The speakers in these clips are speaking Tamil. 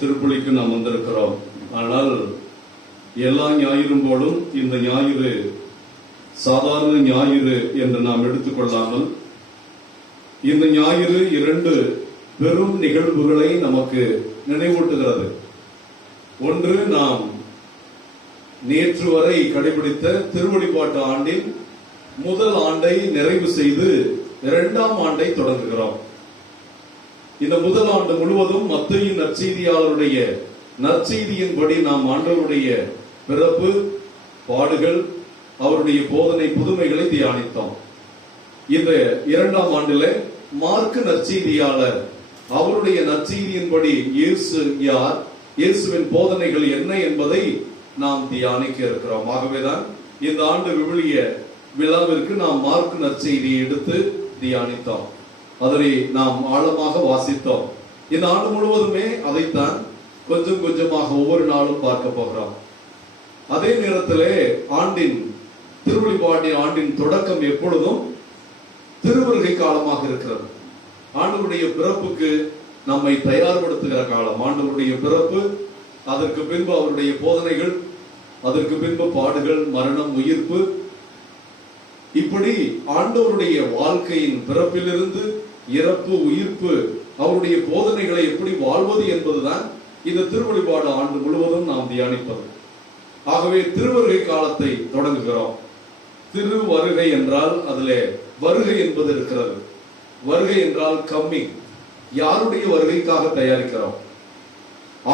திருப்பலிக்கு நாம் வந்திருக்கிறோம். ஆனால் எல்லா ஞாயிறும் போலும் இந்த ஞாயிறு சாதாரண ஞாயிறு என்று நாம் எடுத்துக்கொள்ளாமல், இந்த ஞாயிறு இரண்டு பெரும் நிகழ்வுகளை நமக்கு நினைவூட்டுகிறது. ஒன்று, நாம் நேற்று வரை கடைபிடித்த திருவழிபாட்டு ஆண்டின் முதல் ஆண்டை நிறைவு செய்து இரண்டாம் ஆண்டை தொடங்குகிறோம். இந்த முதல் ஆண்டு முழுவதும் மத்தேயு நற்செய்தியாளருடைய நற்செய்தியின்படி நாம் ஆண்டவருடைய பிறப்பு, பாடுகள், அவருடைய போதனை புதுமைகளை தியானித்தோம். இந்த இரண்டாம் ஆண்டிலே மார்க்கு நற்செய்தியாளர் அவருடைய நற்செய்தியின்படி இயேசு யார், இயேசுவின் போதனைகள் என்ன என்பதை நாம் தியானிக்க இருக்கிறோம். ஆகவேதான் இந்த ஆண்டு விவிலிய விழாவிற்கு நாம் மார்க்கு நற்செய்தியை எடுத்து தியானித்தோம். அதனை நாம் ஆழமாக வாசித்தோம். இந்த ஆண்டு முழுவதுமே அதைத்தான் கொஞ்சம் கொஞ்சமாக ஒவ்வொரு நாளும் பார்க்க போகிறோம். அதே நேரத்திலே ஆண்டின் திருவழிபாட்டின் ஆண்டின் தொடக்கம் எப்பொழுதும் திருவருகை காலமாக இருக்கிறது. ஆண்டவருடைய பிறப்புக்கு நம்மை தயார்படுத்துகிற காலம். ஆண்டவருடைய பிறப்பு, அதற்கு பின்பு அவருடைய போதனைகள், அதற்கு பின்பு பாடுகள், மரணம், உயிர்ப்பு, இப்படி ஆண்டவருடைய வாழ்க்கையின் பிறப்பிலிருந்து இறப்பு, உயிர்ப்பு, அவருடைய போதனைகளை எப்படி வாழ்வது என்பதுதான் இந்த திருவழிபாடு ஆண்டு முழுவதும் நாம் தியானிப்பது. ஆகவே திருவருகை காலத்தை தொடங்குகிறோம். திருவருகை என்றால் அதிலே வருகை என்பது இருக்கிறது. வருகை என்றால் கம்மிங். யாருடைய வருகைக்காக தயாரிக்கிறோம்?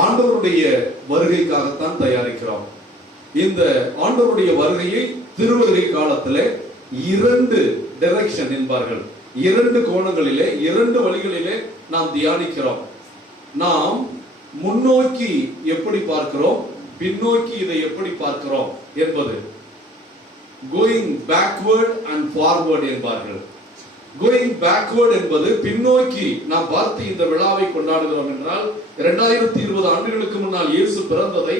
ஆண்டவருடைய வருகைக்காகத்தான் தயாரிக்கிறோம். இந்த ஆண்டவருடைய வருகையை திருவருகை காலத்திலே இரண்டு டைரக்ஷன் என்பார்கள், இரண்டு கோணங்களிலே, இரண்டு வழிகளிலே நாம் தியானிக்கிறோம். நாம் முன்னோக்கி எப்படி பார்க்கிறோம், பின்னோக்கி இதை எப்படி பார்க்கிறோம் என்பது கோயிங் பேக்வர்ட் அண்ட் ஃபார்வர்ட் என்பார்கள். கோயிங் பேக்வர்ட் என்பது பின்னோக்கி நாம் பார்த்து இந்த விழாவை கொண்டாடுகிறோம் என்றால், 2020 ஆண்டுகளுக்கு முன்னால் இயேசு பிறந்ததை,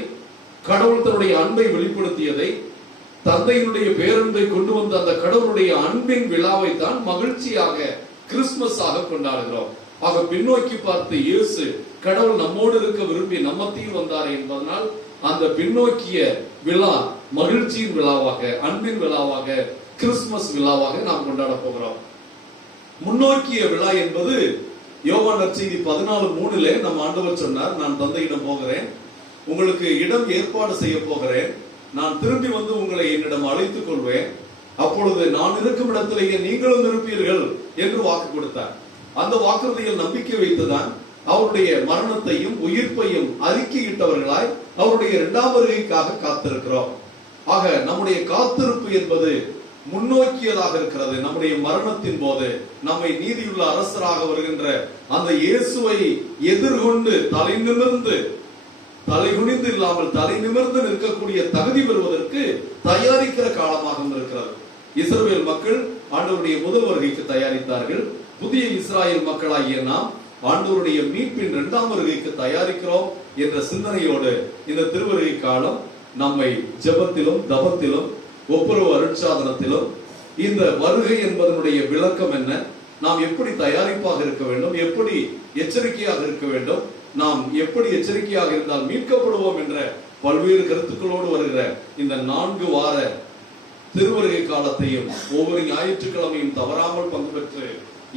கடவுள் தன்னுடைய அன்பை வெளிப்படுத்தியதை, தந்தையினுடைய பேரன்பை கொண்டு வந்த அந்த கடவுளுடைய அன்பின் விழாவை தான் மகிழ்ச்சியாக கிறிஸ்துமஸ் ஆக கொண்டாடுகிறோம். ஆக பின்னோக்கி பார்த்து இயேசு கடவுள் நம்மோடு இருக்க விரும்பி நம்ம மத்தியில் வந்தார் என்பதனால் அந்த பின்னோக்கிய விழா மகிழ்ச்சியின் விழாவாக, அன்பின் விழாவாக, கிறிஸ்துமஸ் விழாவாக நாம் கொண்டாட போகிறோம். முன்னோக்கிய விழா என்பது யோவான் நற்செய்தி 14:3 நம் ஆண்டவர் சொன்னார், நான் தந்தையிடம் போகிறேன், உங்களுக்கு இடம் ஏற்பாடு செய்ய போகிறேன், நான் திரும்பி வந்து உங்களை என்னிடம் அழைத்துக் கொள்வேன், அப்பொழுது நான் இருக்கும் இடத்திலேயே நீங்களும் இருப்பீர்கள் என்று வாக்கு கொடுத்தார். அந்த வாக்குறுதியில் நம்பிக்கை வைத்துதான் அவருடைய மரணத்தையும் உயிர்ப்பையும் அறிக்கையிட்டவர்களாய் அவருடைய இரண்டாம் வருகைக்காக காத்திருக்கிறோம். ஆக நம்முடைய காத்திருப்பு என்பது முன்னோக்கியதாக இருக்கிறது. நம்முடைய மரணத்தின் போது நம்மை நீதியுள்ள அரசராக வருகின்ற அந்த இயேசுவை எதிர்கொண்டு தலை நிமிர்ந்து, தலை குனிந்து இல்லாமல் தலை நிமிர்ந்து நிற்கக்கூடிய தகுதி பெறுவதற்கு தயாரிக்கிற காலமாக இருக்கிறது. இஸ்ரவேல் மக்கள் ஆண்டவருடைய முதல் வருகைக்கு தயாரித்தார்கள். புதிய இஸ்ராயல் மக்களாகிய நாம் ஆண்டவருடைய மீட்பின் இரண்டாம் வருகைக்கு தயாரிக்கிறோம் என்ற சிந்தனையோடு இந்த திருவருகை காலம் நம்மை ஜெபத்திலும் தபத்திலும் ஒப்புரவு அருட்சாதனத்திலும் இந்த வருகை என்பதனுடைய விளக்கம் என்ன, நாம் எப்படி தயாரிப்பாக இருக்க வேண்டும், எப்படி எச்சரிக்கையாக இருக்க வேண்டும், நாம் எப்படி எச்சரிக்கையாக இருந்தால் மீட்கப்படுவோம் என்ற பல்வேறு கருத்துக்களோடு வருகிற இந்த 4 வார திருவருகை காலத்தையும் ஒவ்வொரு ஞாயிற்றுக்கிழமையும் தவறாமல் பங்கு பெற்று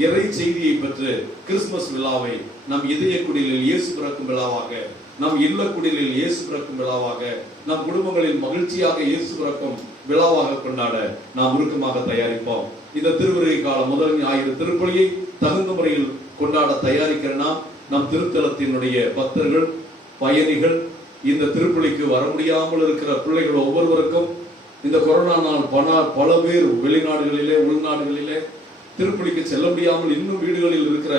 இறை செய்தியை பெற்று கிறிஸ்துமஸ் விழாவை நம் இதய குடிலில் இயேசு பிறக்கும் விழாவாக, நம் இல்ல குடிலில் இயேசு பிறக்கும் விழாவாக, நம் குடும்பங்களில் மகிழ்ச்சியாக இயேசு பிறக்கும் விழாவாக கொண்டாட நாம் உருக்கமாக தயாரிப்போம். இந்த திருவருகை கால முதல் ஞாயிறு திருப்பலியை தகுந்த முறையில் கொண்டாட தயாரிக்கிற நம் திருத்தலத்தினுடைய பக்தர்கள், பயணிகள், இந்த திருப்பலிக்கு வர முடியாமல் இருக்கிற பிள்ளைகள் ஒவ்வொருவருக்கும் இந்த கொரோனா நாள் பல பேர் வெளிநாடுகளிலே உள்நாடுகளிலே திருப்பலிக்கு செல்ல முடியாமல் இன்னும் வீடுகளில் இருக்கிற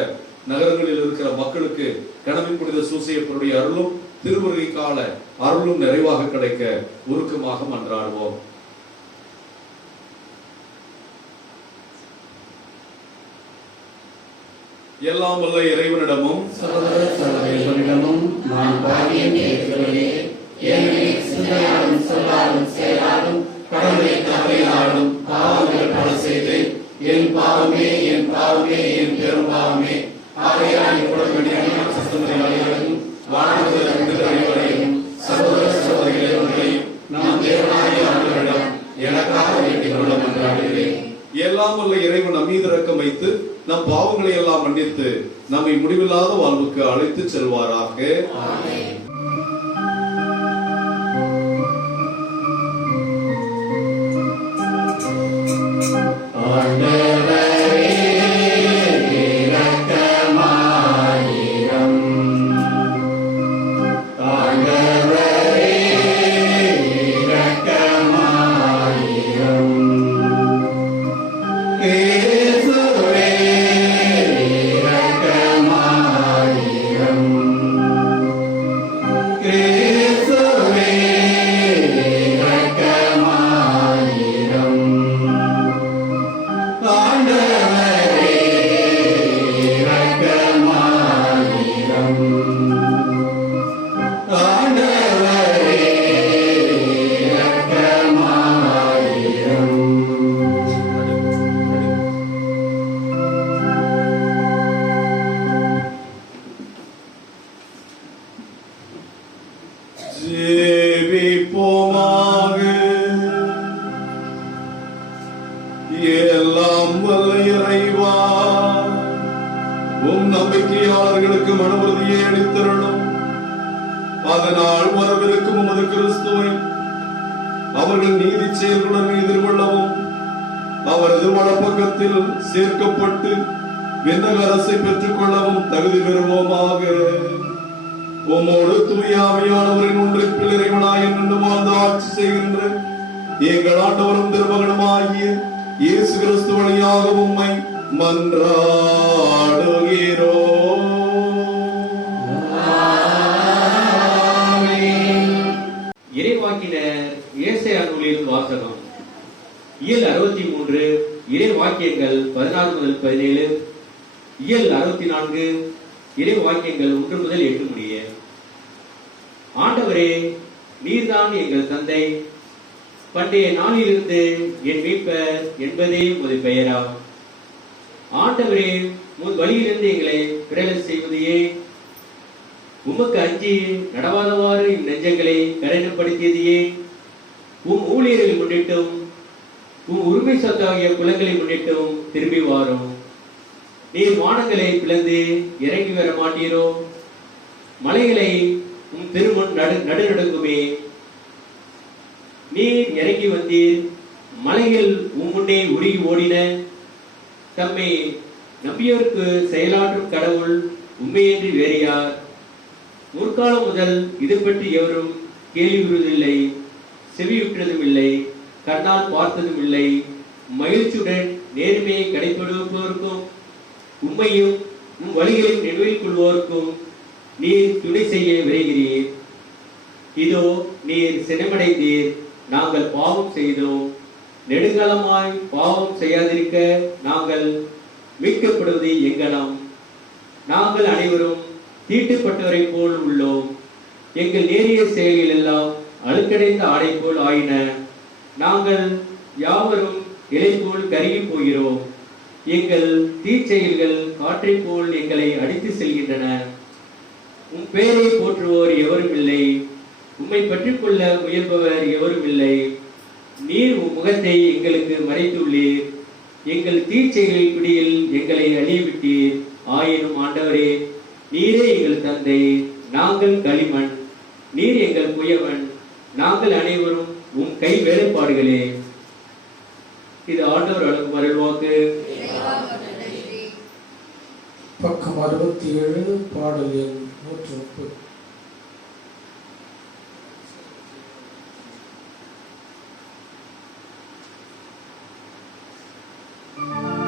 நகரங்களில் இருக்கிற மக்களுக்கு கனவின் புனித சூசையப்பருடைய அருளும் திருவருகை கால அருளும் நிறைவாக கிடைக்க உருக்கமாக மன்றாடுவோம். எல்லாம் வல்ல இறைவனிடமும் சகோதர சகோதரிகளிடமும் நான் பாவியேன் ஏற்றுக்கொள்கிறேன். ஏனெனில் சிந்தையாலும் சொல்லாலும் செயலாலும் கடமை தவறினாலும் பாவங்கள் பல செய்தேன். என் பாவமே என் பாவமே என் பெரும் பாவமே. ஆகையால் இப்பொழுது வானவர்கள் எல்லாம் வல்ல இறைவன் நம் மீது இரக்கம் வைத்து நம் பாவங்களை எல்லாம் மன்னித்து நம்மை முடிவில்லாத வாழ்வுக்கு அழைத்து செல்வாராக. எல்லாம் வல்ல இறைவா, உம் நம்பிக்கையாளர்களுக்கு மன உறுதியை அளித்தருளும். அதனால் வரவிருக்கும் உமது கிறிஸ்துவை அவர்கள் நீதி செயல்களுடன் எதிர்கொள்ளவும் அவரது வலப்பக்கத்தில் சேர்க்கப்பட்டு விண்ணக அரசை பெற்றுக் கொள்ளவும் தகுதி பெறுவோமாக. உம்மோடு தூய ஆவியானவரின் ஒன்றிப்பில் இறைவனாய் என்று வாழ்ந்து ஆட்சி செய்கின்ற எங்கள் ஆண்டவரும் திருமகனுமாகிய இயேசு கிறிஸ்து வழியாக உம்மை மன்றாடுகிறோம். இறைவாக்கினர் ஏசாயா நூலில் வாசகம். இயல் 63 இறை வாக்கியங்கள் 16 முதல் 17, இயல் 64 இறை வாக்கியங்கள் 1 முதல் 8 முடிய. ஆண்டவரே, நீர்தான் எங்கள் தந்தை, பண்டைய நாளிலிருந்து என் மீட்பர் என்பதே உமது பெயரா. ஆண்டவரே, உன் வழியிலிருந்து எங்களை பிறழ செய்வதையே, உமக்கு அஞ்சி நடவாதவாறு நெஞ்சங்களை கரையப்படுத்தியதையே, உம் ஊழியர்களை முன்னிட்டும் உம் உரிமை சொத்தாகிய குலங்களை முன்னிட்டும் திரும்பி வாரும். நீர் வானங்களை பிளந்து இறங்கி வர மாட்டீரோ? மலைகளை உம் திருமுன் நடுநடுங்குமே. நீர் இறங்கி வந்தீர், மலைகள் உம் முன்னே உருகி ஓடின. தம்மை நம்பியோருக்கு செயலாற்றும் கடவுள் உண்மையின்றி வேறு யார்? முற்காலம் முதல் இது பற்றி எவரும் கேள்வியுறுவதில்லை, செவியுற்றதும் இல்லை, கண்ணால் பார்த்ததும் இல்லை. மகிழ்ச்சியுடன் நேர்மையை கடைபிடிப்போருக்கும் உண்மையும் உம் வழிகளில் நினைவில் கொள்வோருக்கும் நீர் துணை செய்ய விரைகிறீர். இதோ நீர் சினமடைந்தீர், நாங்கள் பாவம் செய்தோம். நெடுங்காலமாய் பாவம் செய்யாதிருக்க நாங்கள் மீட்கப்படுவது எங்கனம். நாங்கள் அனைவரும் தீட்டுப்பட்டவரை போல் உள்ளோம். எங்கள் நேரிய செயல்கள் எல்லாம் அழுக்கடைந்த ஆடை போல் ஆயின. நாங்கள் யாவரும் இலை போல் கருகி போகிறோம். எங்கள் தீச்செயல்கள் காற்றை போல் எங்களை அடித்து செல்கின்றன. உம் பெயரை போற்றுவோர் எவரும் இல்லை, உம்மை பற்றிக் கொள்ள முயல்பவர் எவரும் இல்லை. நீர் உம் முகத்தை எங்களுக்கு மறைத்துள்ளீர், எங்கள் தீச்செயல்கள் பிடியில் எங்களை அழியவிட்டீர். ஆயினும் ஆண்டவரே, நீரே எங்கள் தந்தை, நாங்கள் களிமண். நீர் எங்கள் குயவன், நாங்கள் அனைவரும் உம் கை வேலைப்பாடுகளே. இது ஆண்டவர் வழங்கும் அருள்வாக்கு. பக்கம் 67 பாடல் எண் 130. Amen.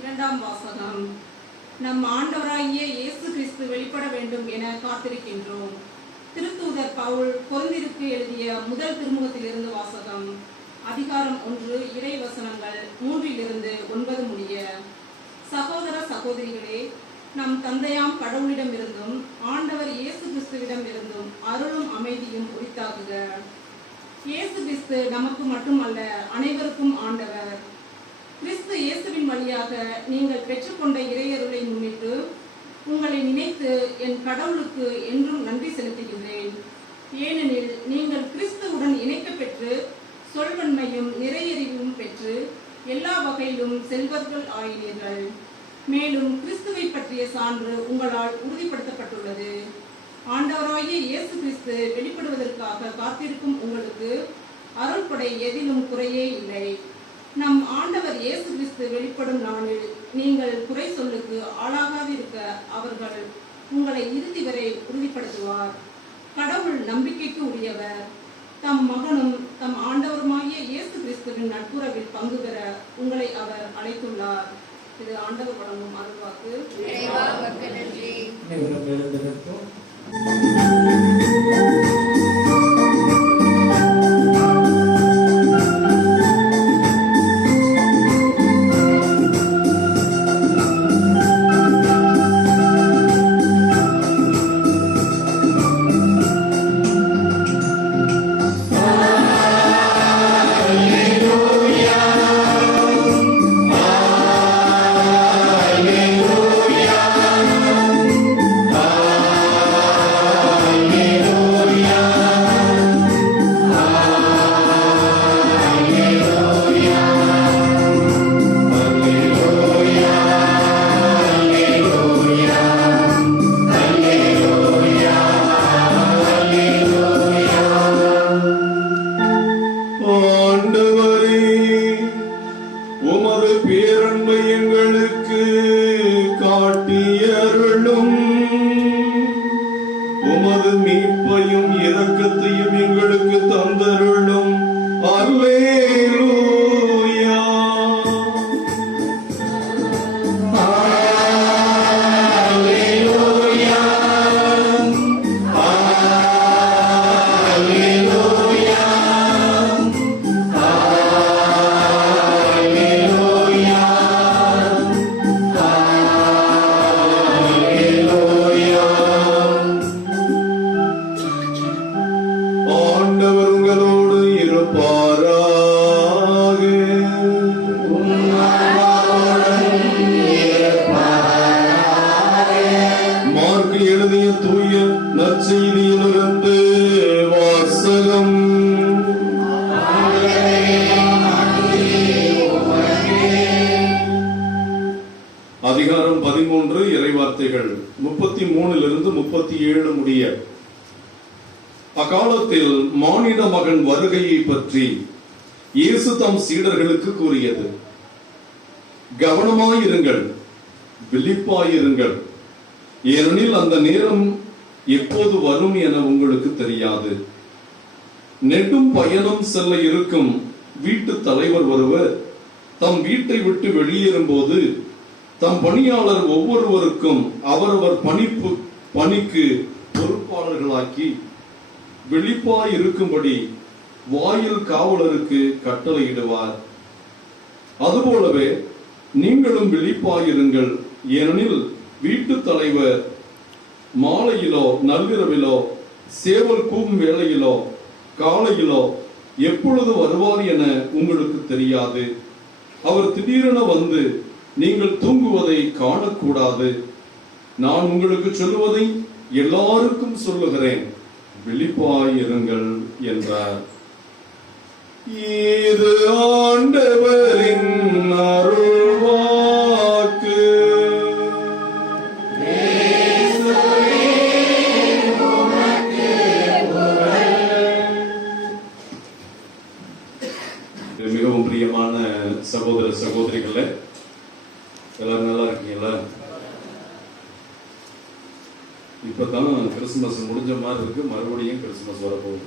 இரண்டாம் வாசகம். நம் ஆண்டவராகிய இயேசு கிறிஸ்து வெளிப்பட வேண்டும் என காத்திருக்கின்றோம். திருத்தூதர் பவுல் கொரிந்தியருக்கு எழுதிய முதல் திருமுகத்திலிருந்து வாசகம். அதிகாரம் 1, இறை வசனங்கள் 3 9 முடிய. சகோதர சகோதரிகளே, நம் தந்தையாம் கடவுளிடமிருந்தும் ஆண்டவர் இயேசு கிறிஸ்துவிடம் இருந்தும் அருளும் அமைதியும் உரித்தாகுக. இயேசு கிறிஸ்து நமக்கு மட்டுமல்ல, அனைவருக்கும் ஆண்டவர். கிறிஸ்து இயேசுவின் வழியாக நீங்கள் பெற்றுக்கொண்ட இறையருளை முன்னிட்டு உங்களை நினைத்து என் கடவுளுக்கு என்றும் நன்றி செலுத்துகின்றேன். ஏனெனில் நீங்கள் கிறிஸ்துவுடன் இணைக்கப்பெற்று சொல்வன்மையும் நிறையறிவும் பெற்று எல்லா வகையிலும் செல்வர்கள் ஆயினீர்கள். மேலும் கிறிஸ்துவை பற்றிய சான்று உங்களால் உறுதிப்படுத்தப்பட்டுள்ளது. ஆண்டவராகிய இயேசு கிறிஸ்து வெளிப்படுவதற்காக காத்திருக்கும் உங்களுக்கு அருள்படை எதிலும் குறையே இல்லை. நம் ஆண்டவர் இயேசு கிறிஸ்து வெளிப்படும் நாளில் நீங்கள் குறை சொல்லுக்கு ஆளாகாதிருக்க அவர்கள் உங்களை இறுதி வரை உறுதிப்படுத்துவார். கடவுள் நம்பிக்கைக்கு உரியவர். தம் மகனும் தம் ஆண்டவருமாகிய இயேசு கிறிஸ்துவின் நட்புறவில் பங்கு பெற உங்களை அவர் அழைத்துள்ளார். இது ஆண்டவர் வழங்கும் அருள்வாக்கு. அனைவரும் எழுந்து நிற்போம். அதிகாரம் 13 இறைவார்த்தைகள் 33 37 முடிய. அக்காலத்தில் மானிட மகன் வருகையை பற்றி இயேசு தம் சீடர்களுக்கு கூறியது: கவனமாயிருங்கள், விழிப்பாயிருங்கள், ஏனெனில் அந்த நேரம் எப்போது வரும் என உங்களுக்கு தெரியாது. நெடும் பயணம் செல்ல இருக்கும் வீட்டு தலைவர் ஒருவர் தம் வீட்டை விட்டு வெளியேறும் போது தம் பணியாளர் ஒவ்வொருவருக்கும் அவரவர் பணிக்கு பொறுப்பாளர்களாக்கி விழிப்பாயிருக்கும்படி வாயில் காவலருக்கு கட்டளையிடுவார். அதுபோலவே நீங்களும் விழிப்பாயிருங்கள், ஏனெனில் வீட்டு தலைவர் மாலையிலோ நள்ளிரவிலோ சேவல் கூவும் வேளையிலோ காலையிலோ எப்பொழுது வருவார் என உங்களுக்கு தெரியாது. அவர் திடீரென வந்து நீங்கள் தூங்குவதை காணக்கூடாது. நான் உங்களுக்கு சொல்லுவதை எல்லாருக்கும் சொல்லுகிறேன், விழிப்பாயிருங்கள் என்றார். இது ஆண்டவரின் அருள்வாக்கு. மிகவும் பிரியமான சகோதர சகோதரிகளே, எல்லாரும் நல்லா இருக்கீங்களா? இப்பதான் கிறிஸ்துமஸ் முடிஞ்ச மாதிரி இருக்கு, மறுபடியும் கிறிஸ்துமஸ் வரப்போகுது.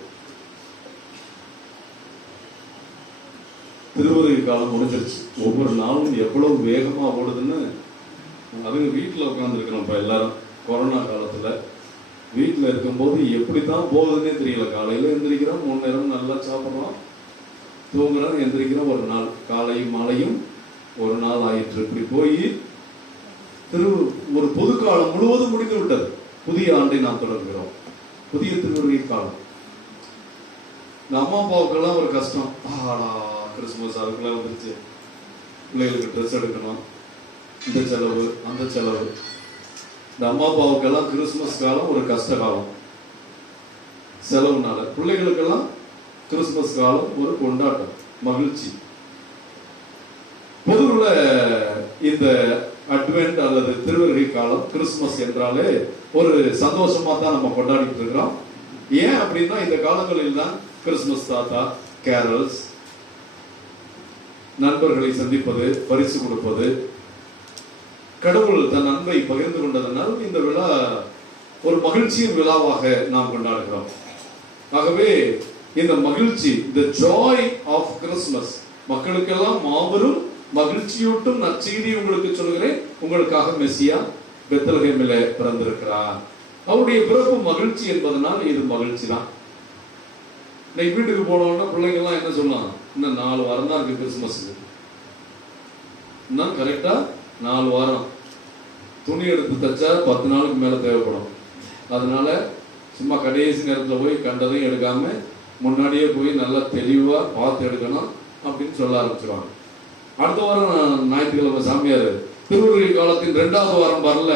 திருவருகை காலம் முடிஞ்சிருச்சு. ஒவ்வொரு நாளும் எவ்வளவு வேகமா ஓடுதுன்னு அதுங்க வீட்டில் உட்காந்துருக்கிறோம். இப்போ எல்லாரும் கொரோனா காலத்துல வீட்டில் இருக்கும்போது எப்படித்தான் போகுதுன்னே தெரியல. காலையில எந்திரிக்கிறோம், 3 நேரம் நல்லா சாப்பிட்றோம், தூங்குறோம், எந்திரிக்கிறோம். ஒரு நாள் காலையும் மாலையும் ஒரு நாள் ஆயிற்று. இப்படி போய் ஒரு பொது காலம் முழுவதும் முடிந்து விட்டது. புதிய ஆண்டை நாம் தொடர்கிறோம். புதிய திருவருகை காலம். இந்த அம்மா அப்பாவுக்கெல்லாம் ஒரு கஷ்டம். கிறிஸ்துமஸ் அதுக்கெல்லாம் வந்துருச்சு, பிள்ளைகளுக்கு ட்ரெஸ் எடுக்கணும், இந்த செலவு அந்த செலவு. இந்த அம்மா அப்பாவுக்கெல்லாம் கிறிஸ்துமஸ் காலம் ஒரு கஷ்ட காலம் செலவுனால. பிள்ளைகளுக்கெல்லாம் கிறிஸ்துமஸ் காலம் ஒரு கொண்டாட்டம், மகிழ்ச்சி. பொதுவுல இந்த அட்வென்ட் அல்லது திருவருகை காலம், கிறிஸ்துமஸ் என்றாலே ஒரு சந்தோஷமா தான் நம்ம கொண்டாடிட்டு இருக்கிறோம். ஏன் அப்படின்னா இந்த காலங்களில் தான் கிறிஸ்துமஸ் தாத்தா, கேரல்ஸ், நண்பர்களை சந்திப்பது, பரிசு கொடுப்பது, கடவுள் தன் அன்பை பகிர்ந்து கொண்டதனால் இந்த விழா ஒரு மகிழ்ச்சியின் விழாவாக நாம் கொண்டாடுகிறோம். ஆகவே இந்த மகிழ்ச்சி, the joy of Christmas, மக்களுக்கெல்லாம் மாபெரும் மகிழ்ச்சியூட்டும் நற்செய்தி உங்களுக்கு சொல்கிறேன். உங்களுக்காக மெசியா பெத்லகேமிலே பிறந்திருக்கிறார். அவருடைய பிறப்பு மகிழ்ச்சி என்பதனால் இது மகிழ்ச்சி தான். இன்னைக்கு வீட்டுக்கு போனோம்னா பிள்ளைங்க எல்லாம் என்ன சொல்லலாம், இன்னும் 4 வாரம் தான் இருக்கு கிறிஸ்துமஸுக்கு, இன்னும் கரெக்டா 4 வாரம். துணி எடுத்து தச்சா 10 நாளுக்கு மேல தேவைப்படும். அதனால சும்மா கடைசி நேரத்தில் போய் கண்டதையும் எடுக்காம முன்னாடியே போய் நல்லா தெளிவா பார்த்து எடுக்கணும் அப்படின்னு சொல்ல ஆரம்பிச்சிருவாங்க. அடுத்த வாரம் ஞாயிற்றுக்கிழமை சாமியார் திருவருகை காலத்தின் 2வது வாரம் பாருல,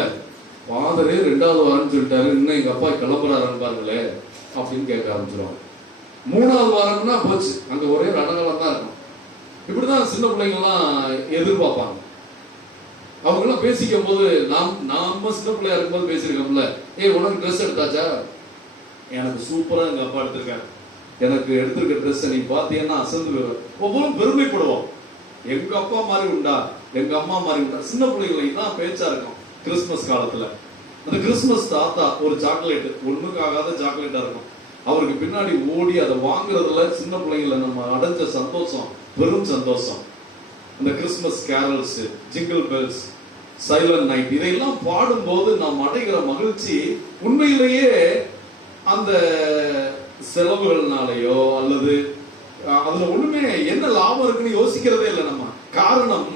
ஃபாதரே 2வது வாரம் சொல்லிட்டாரு, இன்னும் எங்க அப்பா கிளம்புறாருன்னு பாருங்களே அப்படின்னு கேட்க ஆரம்பிச்சிருவாங்க. 3வது வாரம்னா போச்சு, அங்க ஒரே ரணகாலம் தான் இருக்கும். இப்படிதான் சின்ன பிள்ளைங்கள்லாம் எதிர்பார்ப்பாங்க. அவங்க எல்லாம் பேசிக்கும் போது நாம சின்ன பிள்ளையா இருக்கும்போது பேசியிருக்கோம்ல, உனக்கு ட்ரெஸ் எடுத்தாச்சா? எனக்கு சூப்பரா எங்க அப்பா எடுத்திருக்காரு, எனக்கு எடுத்திருக்க ட்ரெஸ் நீ பாத்தீங்கன்னா அசந்து ஒவ்வொரு பெருமைப்படுவோம். எங்க அப்பா மாதிரி உண்டா, எங்க அம்மா மாதிரி உண்டா. சின்ன பிள்ளைங்களுக்கு தான் பேச்சா இருக்கும். கிறிஸ்துமஸ் காலத்துல அந்த கிறிஸ்துமஸ் தாத்தா ஒரு சாக்லேட், ஒண்ணுக்கு ஆகாத சாக்லேட்டா இருக்கும், அவருக்கு பின்னாடி ஓடி அதை வாங்குறதுல சின்ன பிள்ளைங்களை நம்ம அடைஞ்ச சந்தோஷம் பெரும் சந்தோஷம். அந்த Christmas carols, jingle bells, silent night, இதையெல்லாம் பாடும்போது நாம் அடைகிற மகிழ்ச்சி உண்மையிலேயே அந்த செலவுகள்னாலேயோ அல்லது அதுல ஒண்ணுமே என்ன லாபம் இருக்குன்னு யோசிக்கிறதே இல்லை நம்ம. காரணம்,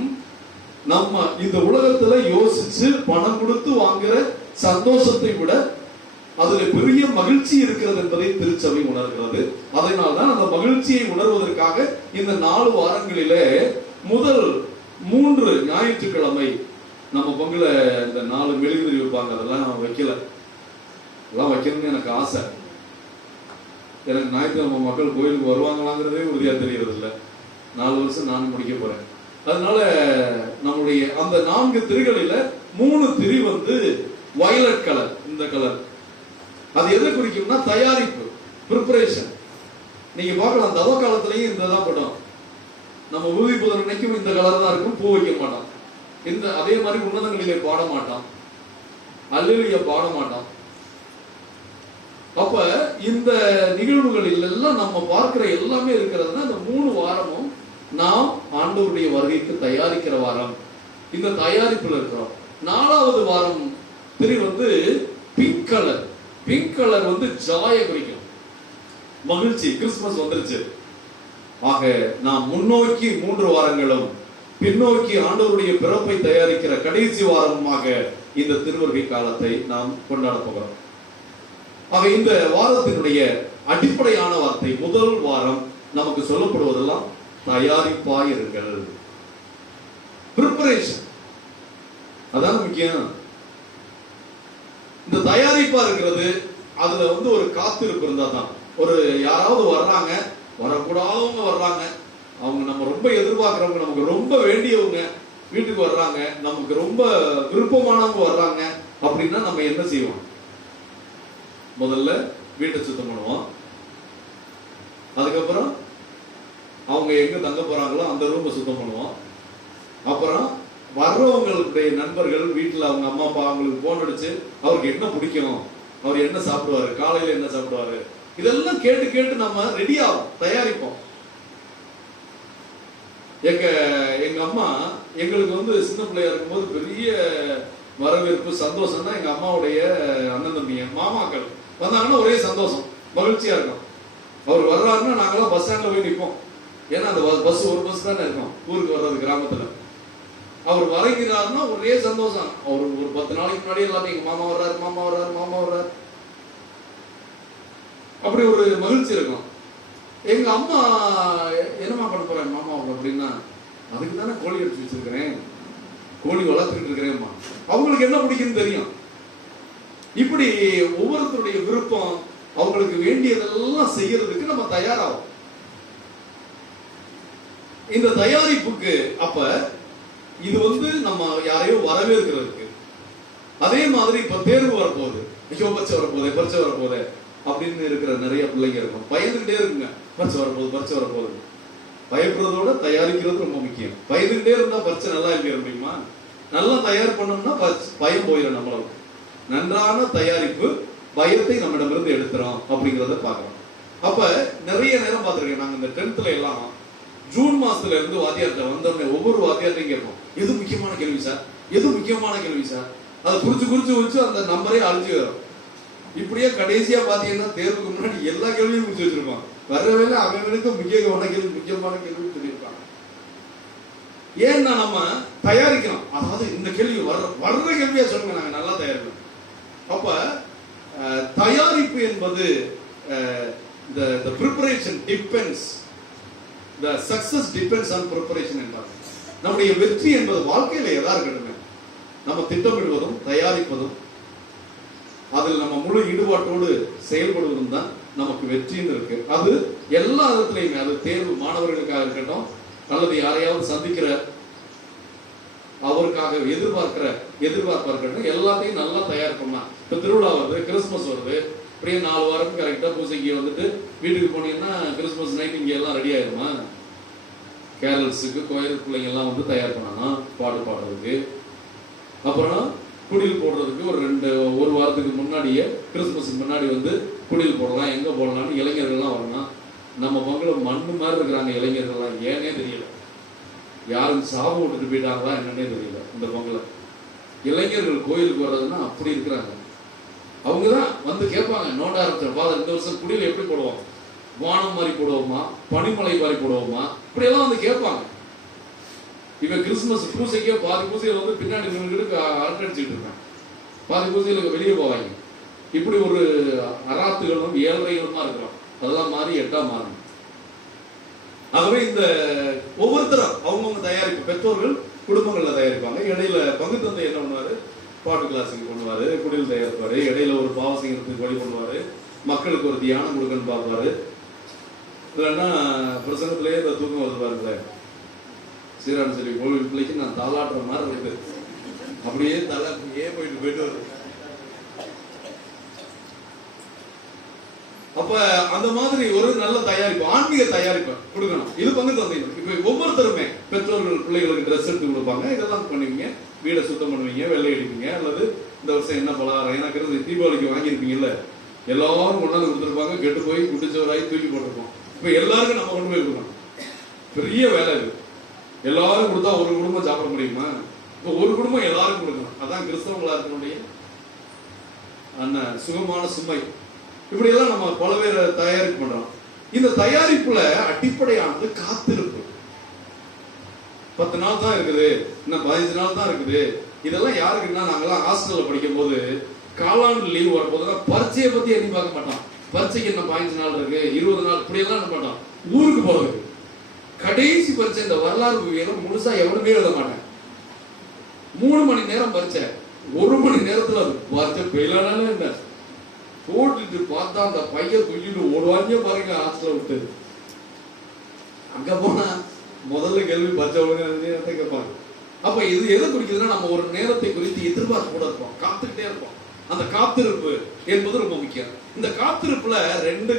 நம்ம இந்த உலகத்துல யோசிச்சு பணம் கொடுத்து வாங்குற சந்தோஷத்தை விட அதுல பெரிய மகிழ்ச்சி இருக்கிறது என்பதை திருச்சபை உணர்கிறது. அதனால்தான் அந்த மகிழ்ச்சியை உணர்வதற்காக இந்த 4 வாரங்களிலே முதல் 3 ஞாயிற்றுக்கிழமை நம்ம பங்குல இந்த 4 மெழுகுதிரி வைப்பாங்க, அதெல்லாம் வைக்கல. எல்லாம் வைக்கணும்னு எனக்கு ஆசை. எனக்கு ஞாயிற்றுக்கிழமை மக்கள் கோயிலுக்கு வருவாங்களாங்கிறதே உறுதியா தெரியறது இல்லை. 4 வருஷம் நான் முடிக்க போறேன். அதனால நம்முடைய அந்த 4 திரிகளில 3 திரி வயலட் கலர், இந்த கலர். அது எதை குறிக்கும்னா தயாரிப்பு, ப்ரிப்பரேஷன். நீங்க பார்க்கலாம் தவ காலத்திலையும் இந்த தான் படம். நம்ம ஊதி புதன் அன்னைக்கும் இந்த கலர் தான் இருக்கும், பூ வைக்க மாட்டோம். இந்த அதே மாதிரி உன்னதங்களிலே பாட மாட்டான், அல்லேலூயா பாட மாட்டான். அப்ப இந்த நிகழ்வுகளில் எல்லாம் நம்ம பார்க்கிற எல்லாமே இருக்கிறதுனா இந்த 3 வாரமும் நாம் ஆண்டவருடைய வருகைக்கு தயாரிக்கிற வாரம். இந்த தயாரிப்புல இருக்கிறோம். 4வது வாரம் திரி பிங்க் கலர். பிங்க் கலர் ஜாய குறிக்கும், மகிழ்ச்சி. கிறிஸ்துமஸ் வந்துருச்சு. ஆக நாம் முன்னோக்கி 3 வாரங்களும் பின்னோக்கி ஆண்டவருடைய பிறப்பை தயாரிக்கிற கடைசி வாரமாக இந்த திருவருகை காலத்தை நாம் கொண்டாட போகிறோம். ஆக இந்த வாரத்தினுடைய அடிப்படையான வார்த்தை, முதல் வாரம் நமக்கு சொல்லப்படுவதெல்லாம் தயாரிப்பாயிருங்கள், ப்ரிப்பரேஷன். அதான் முக்கியம். இந்த தயாரிப்பா இருக்கிறது, அதுல ஒரு காத்திருப்பு இருந்தா தான். ஒரு யாராவது வர்றாங்க, வரக்கூடாதவங்க வர்றாங்க, அவங்க நம்ம ரொம்ப எதிர்பார்க்கிறவங்க, நமக்கு ரொம்ப வேண்டியவங்க வீட்டுக்கு வர்றாங்க, நமக்கு ரொம்ப விருப்பமானவங்க வர்றாங்க அப்படின்னா நம்ம என்ன செய்வோம்? முதல்ல வீட்டை சுத்தம் பண்ணுவோம். அதுக்கப்புறம் அவங்க எங்க தங்க போறாங்களோ அந்த ரூமை சுத்தம் பண்ணுவோம். அப்புறம் வர்றவங்களுடைய நண்பர்கள் வீட்டுல அவங்க அம்மா அப்பா அவங்களுக்கு போன் அடிச்சு அவருக்கு என்ன பிடிக்கும், அவர் என்ன சாப்பிடுவாரு, காலையில என்ன சாப்பிடுவாரு, இதெல்லாம் கேட்டு கேட்டு நம்ம ரெடி ஆகும், தயாரிப்போம். எங்க அம்மா எங்களுக்கு வந்து சின்ன பிள்ளையா இருக்கும்போது பெரிய வரவேற்பு சந்தோஷம் தான். எங்க அம்மாவுடைய அண்ணன் தம்பிங்க மாமாக்கள் வந்தாங்கன்னா ஒரே சந்தோஷம் மகிழ்ச்சியா இருக்கும். அவர் வர்றாருன்னா நாங்களாம் பஸ் ஸ்டாண்ட்ல போய் நிற்போம். ஏன்னா அந்த பஸ் ஒரு பஸ் தானே இருக்கும் ஊருக்கு வர்றது கிராமத்துல. அவர் வரைகிறாருன்னா ஒரே சந்தோஷம். அவர் ஒரு 10 நாளைக்கு முன்னாடி எல்லாத்தையும் எங்க மாமா வர்றாரு மாமா வர்றாரு மாமா வர்றாரு அப்படி ஒரு மகிழ்ச்சி இருக்கும். எங்க அம்மா என்னமா பண்ண போறாங்க மாமா அப்படின்னா, அதுக்கு தானே கோழி அடிச்சு வச்சிருக்கிறேன், கோழி வளர்த்துக்கிட்டு இருக்கிறேன்மா. அவங்களுக்கு என்ன பிடிக்குன்னு தெரியும். இப்படி ஒவ்வொருத்தருடைய விருப்பம், அவங்களுக்கு வேண்டியதெல்லாம் செய்யறதுக்கு நம்ம தயாராகும். இந்த தயாரிப்புக்கு அப்ப இது வந்து நம்ம யாரையோ வரவேற்கிறதுக்கு. அதே மாதிரி இப்ப தேர்வு வரப்போகுது, ஐயோ பரிச்சை வரப்போகுது பரிச்சை வரப்போகுது அப்படின்னு இருக்கிற நிறைய பிள்ளைங்க இருக்கும். பயந்துகிட்டே இருக்குங்க, பரிச்சை வரப்போகுது பரிச்சை வரப்போகுது. பயப்படுறதோட தயாரிக்கிறது ரொம்ப முக்கியம். பயந்துகிட்டே இருந்தா பரிச்சை நல்லா இருக்க முடியுமா? நல்லா தயார் பண்ணோம்னா பயம் போயிடும். நம்மளுக்கு நன்றான தயாரிப்பு பயத்தை நம்மிடமிருந்து எடுத்துறோம் அப்படிங்கிறத பார்க்கலாம். அப்ப நிறைய நேரம் பார்த்திருக்கேன். நாங்க இந்த 10th எல்லாம் ஜூன் மாசத்துல இருந்து வாத்தியார்ட்ட வந்தோடனே ஒவ்வொரு வாத்தியார்ட்டையும் கேட்போம், எது முக்கியமான கேள்வி சார், எது முக்கியமான கேள்வி சார். அதை குறிச்சு வச்சு அந்த நம்பரே அழிஞ்சு வரும். இப்படியே கடைசியா பாத்தீங்கன்னா தேர்வுக்கு முன்னாடி எல்லா கேள்வியும் முடிச்சு வச்சிருப்பாங்க. வர்ற வேலை அவனுக்கு முக்கியமான கேள்வி சொல்லியிருப்பாங்க. ஏன்னா நம்ம தயாரிக்கிறோம். அதாவது இந்த கேள்வி வர்ற கேள்வியா சொல்லுங்க, நாங்க நல்லா தயாரிக்கிறோம். அப்ப தயாரிப்பு என்பது the preparation depends, the success depends on preparation என்பார். நம்முடைய வெற்றி என்பது வாழ்க்கையில எதா இருக்கட்டுமே, நம்ம திட்டமிடுவதும் தயாரிப்பதும் அதில் நம்ம முழு ஈடுபாட்டோடு செயல்படுவதும் தான் நமக்கு வெற்றின்னு இருக்கு. அது எல்லா விதத்திலையுமே, அது தேர்வு மாணவர்களுக்காக இருக்கட்டும், அல்லது யாரையாவது சந்திக்கிற அவருக்காக எதிர்பார்ப்பா இருக்கட்டும், எல்லாத்தையும் நல்லா தயார் பண்ணா. இப்ப திருவிழா வருது, கிறிஸ்துமஸ் வருது, அப்படியே 4 வாரம் கரெக்டா பூசைக்கு வந்துட்டு வீட்டுக்கு போனீங்கன்னா கிறிஸ்துமஸ் நைட் இங்க எல்லாம் ரெடி ஆயிருமா? கேரல்ஸுக்கு கோயில் பிள்ளைங்க எல்லாம் வந்து தயார் பண்ணணும், பாடு பாடுறதுக்கு. அப்புறம் குடில் போடுறதுக்கு ஒரு வாரத்துக்கு முன்னாடியே, கிறிஸ்துமஸுக்கு முன்னாடி வந்து குடில் போடலாம், எங்க போடலாம்னு இளைஞர்கள்லாம் வரணும். நம்ம பங்குல மண்ணு மாதிரி இருக்கிறாங்க இளைஞர்கள்லாம், ஏன்னே தெரியல. யாரும் சாபம் விட்டுட்டு போயிட்டாங்களா என்னன்னே தெரியல. இந்த பங்குல இளைஞர்கள் கோயிலுக்கு வர்றதுன்னா அப்படி இருக்கிறாங்க. அவங்கதான் வந்து கேட்பாங்க, நோண்ட ஆரம்பிச்சார், ஃபாதர் இந்த வருஷம் குடியில் எப்படி போடுவோம், வானம் மாதிரி போடுவோமா, பனிமலை மாதிரி போடுவோமா, இப்படி எல்லாம் வந்து கேட்பாங்க. இவ கிறிஸ்துமஸ் பூசைக்கே பாதி பூசையில வந்து பின்னாடி நின்றுட்டு அரட்டை அடிச்சுட்டு இருக்காங்க, பாதி பூசையில வெளியே போவாங்க. இப்படி ஒரு அராத்துகளும் 7:30 இருக்கிறோம். அதெல்லாம் மாறி 8 மாறணும். ஆகவே இந்த ஒவ்வொருத்தரும் அவங்கவுங்க தயாரிப்பு, பெற்றோர்கள் குடும்பங்கள்ல தயாரிப்பாங்க. இடையில பங்கு தந்தை என்ன பண்ணுவாரு, பாட்டு கிளாஸுக்கு பண்ணுவாரு, குடில் தயாரிப்பாரு, இடையில ஒரு பாவசிங்கத்துக்கு வழி பண்ணுவாரு, மக்களுக்கு ஒரு தியானம் கொடுக்கன்னு பார்ப்பாரு. இல்லைன்னா பிரசங்கத்திலேயே இந்த தூக்கம் வருது பாருங்களேன், சீரான சொல்லி கோவில் பிள்ளைக்கு நான் தாளாட்டுற மாதிரி இருக்கு, அப்படியே தலை அப்படியே போயிட்டு வருது. அப்ப அந்த மாதிரி ஒரு நல்ல தயாரிப்பு, ஆன்மீக தயாரிப்பு கொடுக்கணும். இது பங்கு தந்தைகள். இப்ப ஒவ்வொருத்தருமே பெற்றோர்கள் பிள்ளைகளுக்கு ட்ரெஸ் எடுத்து கொடுப்பாங்க, இதெல்லாம் பண்ணுவீங்க, வீடை சுத்தம் பண்ணுவீங்க, வெள்ளை அடிப்பீங்க, அல்லது இந்த வருஷம் என்ன பலகாரம், எனக்கு தீபாவளிக்கு வாங்கியிருப்பீங்கல்ல, எல்லாரும் கொண்டாந்து கொடுத்துருப்பாங்க, கெட்டு போய் குடிச்சவராகி தூக்கி போட்டிருப்போம். இப்ப எல்லாருக்கும் நம்ம கொண்டு போய் கொடுக்கணும். பெரிய வேலை இது. எல்லாரும் கொடுத்தா ஒரு குடும்பம் சாப்பிட முடியுமா? இப்ப ஒரு குடும்பம் எல்லாரும் கொடுக்கணும். அதான் கிறிஸ்தவங்களா இருக்கனுடைய சுகமான சுமை. இப்படி எல்லாம் நம்ம பல்வேறு தயாரிப்பு பண்றோம். இந்த தயாரிப்புல அடிப்படையானது காத்திருப்பு. 10 நாள் தான் இருக்குது, இன்னும் 15 நாள் தான் இருக்குது. இதெல்லாம் யாருக்குன்னா, நாங்கெல்லாம் ஹாஸ்டல்ல படிக்கும் போது காலாண்டு லீவ் வரும்போதுதான் பரீட்சையை பத்தி எண்ணி பார்க்க மாட்டோம். பரீட்சைக்கு என்ன 15 நாள் இருக்கு, 20 நாள், இப்படி எல்லாம் என்ன மாட்டோம். ஊருக்கு போறது கடைசி பரீட்சை, இந்த வரலாறு விவேகம் முழுசா எவனுமே எழுத மாட்டேன். 3 மணி நேரம் பரீட்சை, 1 மணி நேரத்துல பரீட்சை பெயிலானாலும் என்ன போட்டுட்டு பார்த்தா அந்த பையன் தூக்கிட்டு ஓடுவாங்க பாருங்க ஹாஸ்டல்ல விட்டு. அங்க போனா முதல்ல கேள்வி பரீட்சை கேட்பாங்க. அப்ப இது எதை குறிக்குதுன்னா, நம்ம ஒரு நேரத்தை குறித்து எதிர்பார்ப்பு கூட இருப்போம், காத்துக்கிட்டே இருப்போம். அந்த காத்திருப்பு என்பது ரொம்ப முக்கியம். இந்த காத்திருப்புல ரெண்டு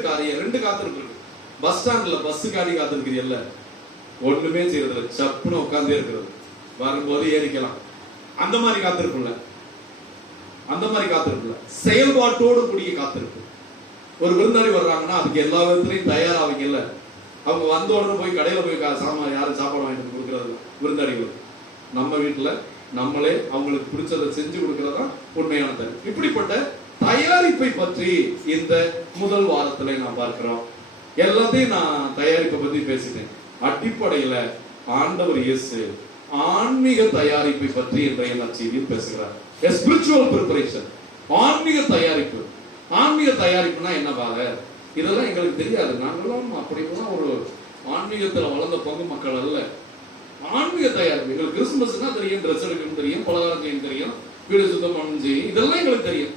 காத்திருப்பு இருக்கு. பஸ் ஸ்டாண்ட்ல பஸ்ஸுக்காடி காத்திருக்கிறீல்ல, ஒண்ணுமே செய்யறதில்ல, சப்புன்னு உட்கார்ந்தே இருக்கிறது, வரும்போது ஏறிக்கலாம். அந்த மாதிரி காத்திருப்பு இல்ல, செயல்பாட்டோடு கூடிய காத்திருப்பு. ஒரு விருந்தாளி வர்றாங்கன்னா அதுக்கு எல்லா விதத்திலையும் தயாராவீங்கல்ல, அவங்க வந்த உடனே போய் கடையில போய் சாமான் யாரும் சாப்பாடு வாங்கிட்டு கொடுக்கறது விருந்தாளிகள். நம்ம வீட்டுல நம்மளே அவங்களுக்கு பிடிச்சதை செஞ்சு கொடுக்கறதா உண்மையான தயாரிப்பு. இப்படிப்பட்ட தயாரிப்பை பற்றி இந்த முதல் வாரத்துல நான் பார்க்கிறோம். எல்லாத்தையும் நான் தயாரிப்பை பத்தி பேசிட்டேன். அடிப்படையில ஆண்டவர் இயேசு ஆன்மீக தயாரிப்பை பற்றி இன்றைய நற்செய்தியில் பேசுகிறார். ஸ்பிரிச்சுவல் பிரிப்பரேஷன், ஆன்மீக தயாரிப்பு. ஆன்மீக தயாரிப்புனா என்ன பாக? இதெல்லாம் எங்களுக்கு தெரியாது. நாங்களும் அப்படிலாம் ஒரு ஆன்மீகத்துல வளர்ந்த பங்கு மக்கள் அல்ல. ஆன்மீக தயாரிப்பு எங்களுக்கு கிறிஸ்துமஸ்னா தெரியும், ட்ரெஸ் எடுக்கணும் தெரியும், பலகாரம் செய்யும் தெரியும், வீடு சுத்தம் பண்ணணும் செய்யும், இதெல்லாம் எங்களுக்கு தெரியும்.